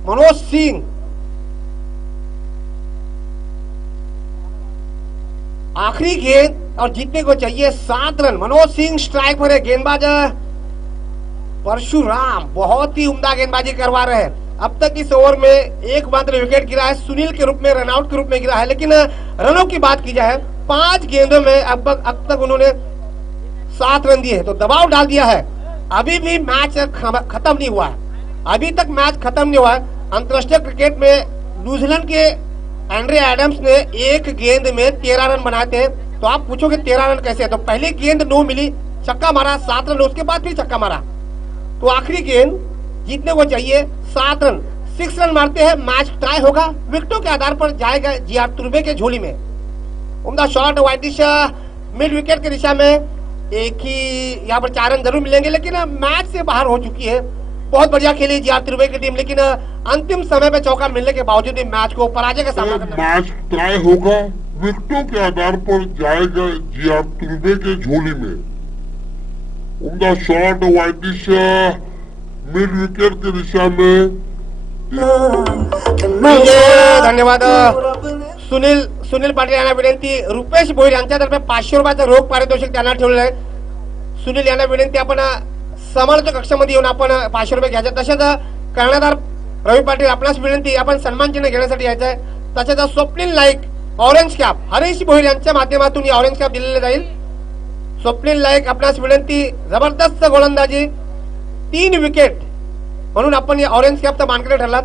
मनोज सिंह? आखिरी गेंद और जीतने को चाहिए 7 रन। मनोज सिंह स्ट्राइक पर है। गेंदबाज परशुराम बहुत ही उम्दा गेंदबाजी करवा रहे हैं। अब तक इस ओवर में एकमात्र विकेट गिरा है, सुनील के रूप में, रनआउट के रूप में गिरा है। लेकिन रनों की बात की जाए 5 गेंदों में अब तक उन्होंने 7 रन दिए, तो दबाव डाल दिया है। अभी भी मैच खत्म नहीं हुआ है, अभी तक मैच खत्म नहीं हुआ है। अंतरराष्ट्रीय क्रिकेट में न्यूजीलैंड के एंड्रे एडम्स ने 1 गेंद में 13 रन बनाए थे। तो आप पूछोगे 13 रन कैसे? तो पहली गेंद 9 मिली, छक्का मारा, 7 रन, उसके बाद फिर छक्का मारा। तो आखिरी गेंद जीतने को चाहिए 7 रन। 6 रन मारते हैं मैच टाई होगा, विकेटों के आधार पर जाएगा जीआर तुर्बे के झोली में। उम्दा shot wide dish mid wicket की दिशा में, एक ही यहाँ पर 4 रन जरूर मिलेंगे, लेकिन मैच से बाहर हो चुकी है। बहुत बढ़िया खेली जीआर तुर्बे की टीम, लेकिन अंतिम समय में चौका मिलने के बावजूद भी मैच को पराजय का सामना करना। मैच टाई होगा, विकेटों के आधार पर जाएगा जीआर तुर्बे के झोली में। उम्दा shot wide dish mid wicket की दिशा में। धन्यवाद सुनील पाटील यांना विनंती। रुपेश भोईर यांच्यातर्फे 500 रुपयाचं रोख पारितोषिक त्यांना ठेवलेलं आहे। सुनील यांना विनंती, आपण समालोचक कक्षामध्ये येऊन आपण 500 रुपये घ्यायचे। तसेच कर्णधार रवी पाटील आपणास विनंती, आपण सन्मान चिन्ह घेण्यासाठी यायचं आहे। तसेच स्वप्नील नाईक ऑरेंज कॅप हरीश भोईर यांच्या माध्यमातून ही ऑरेंज कॅप दिलेली जाईल। स्वप्नील नाईक आपणास विनंती, जबरदस्त गोलंदाजी, 3 विकेट म्हणून आपण या ऑरेंज कॅपचा मानकरी ठरलात।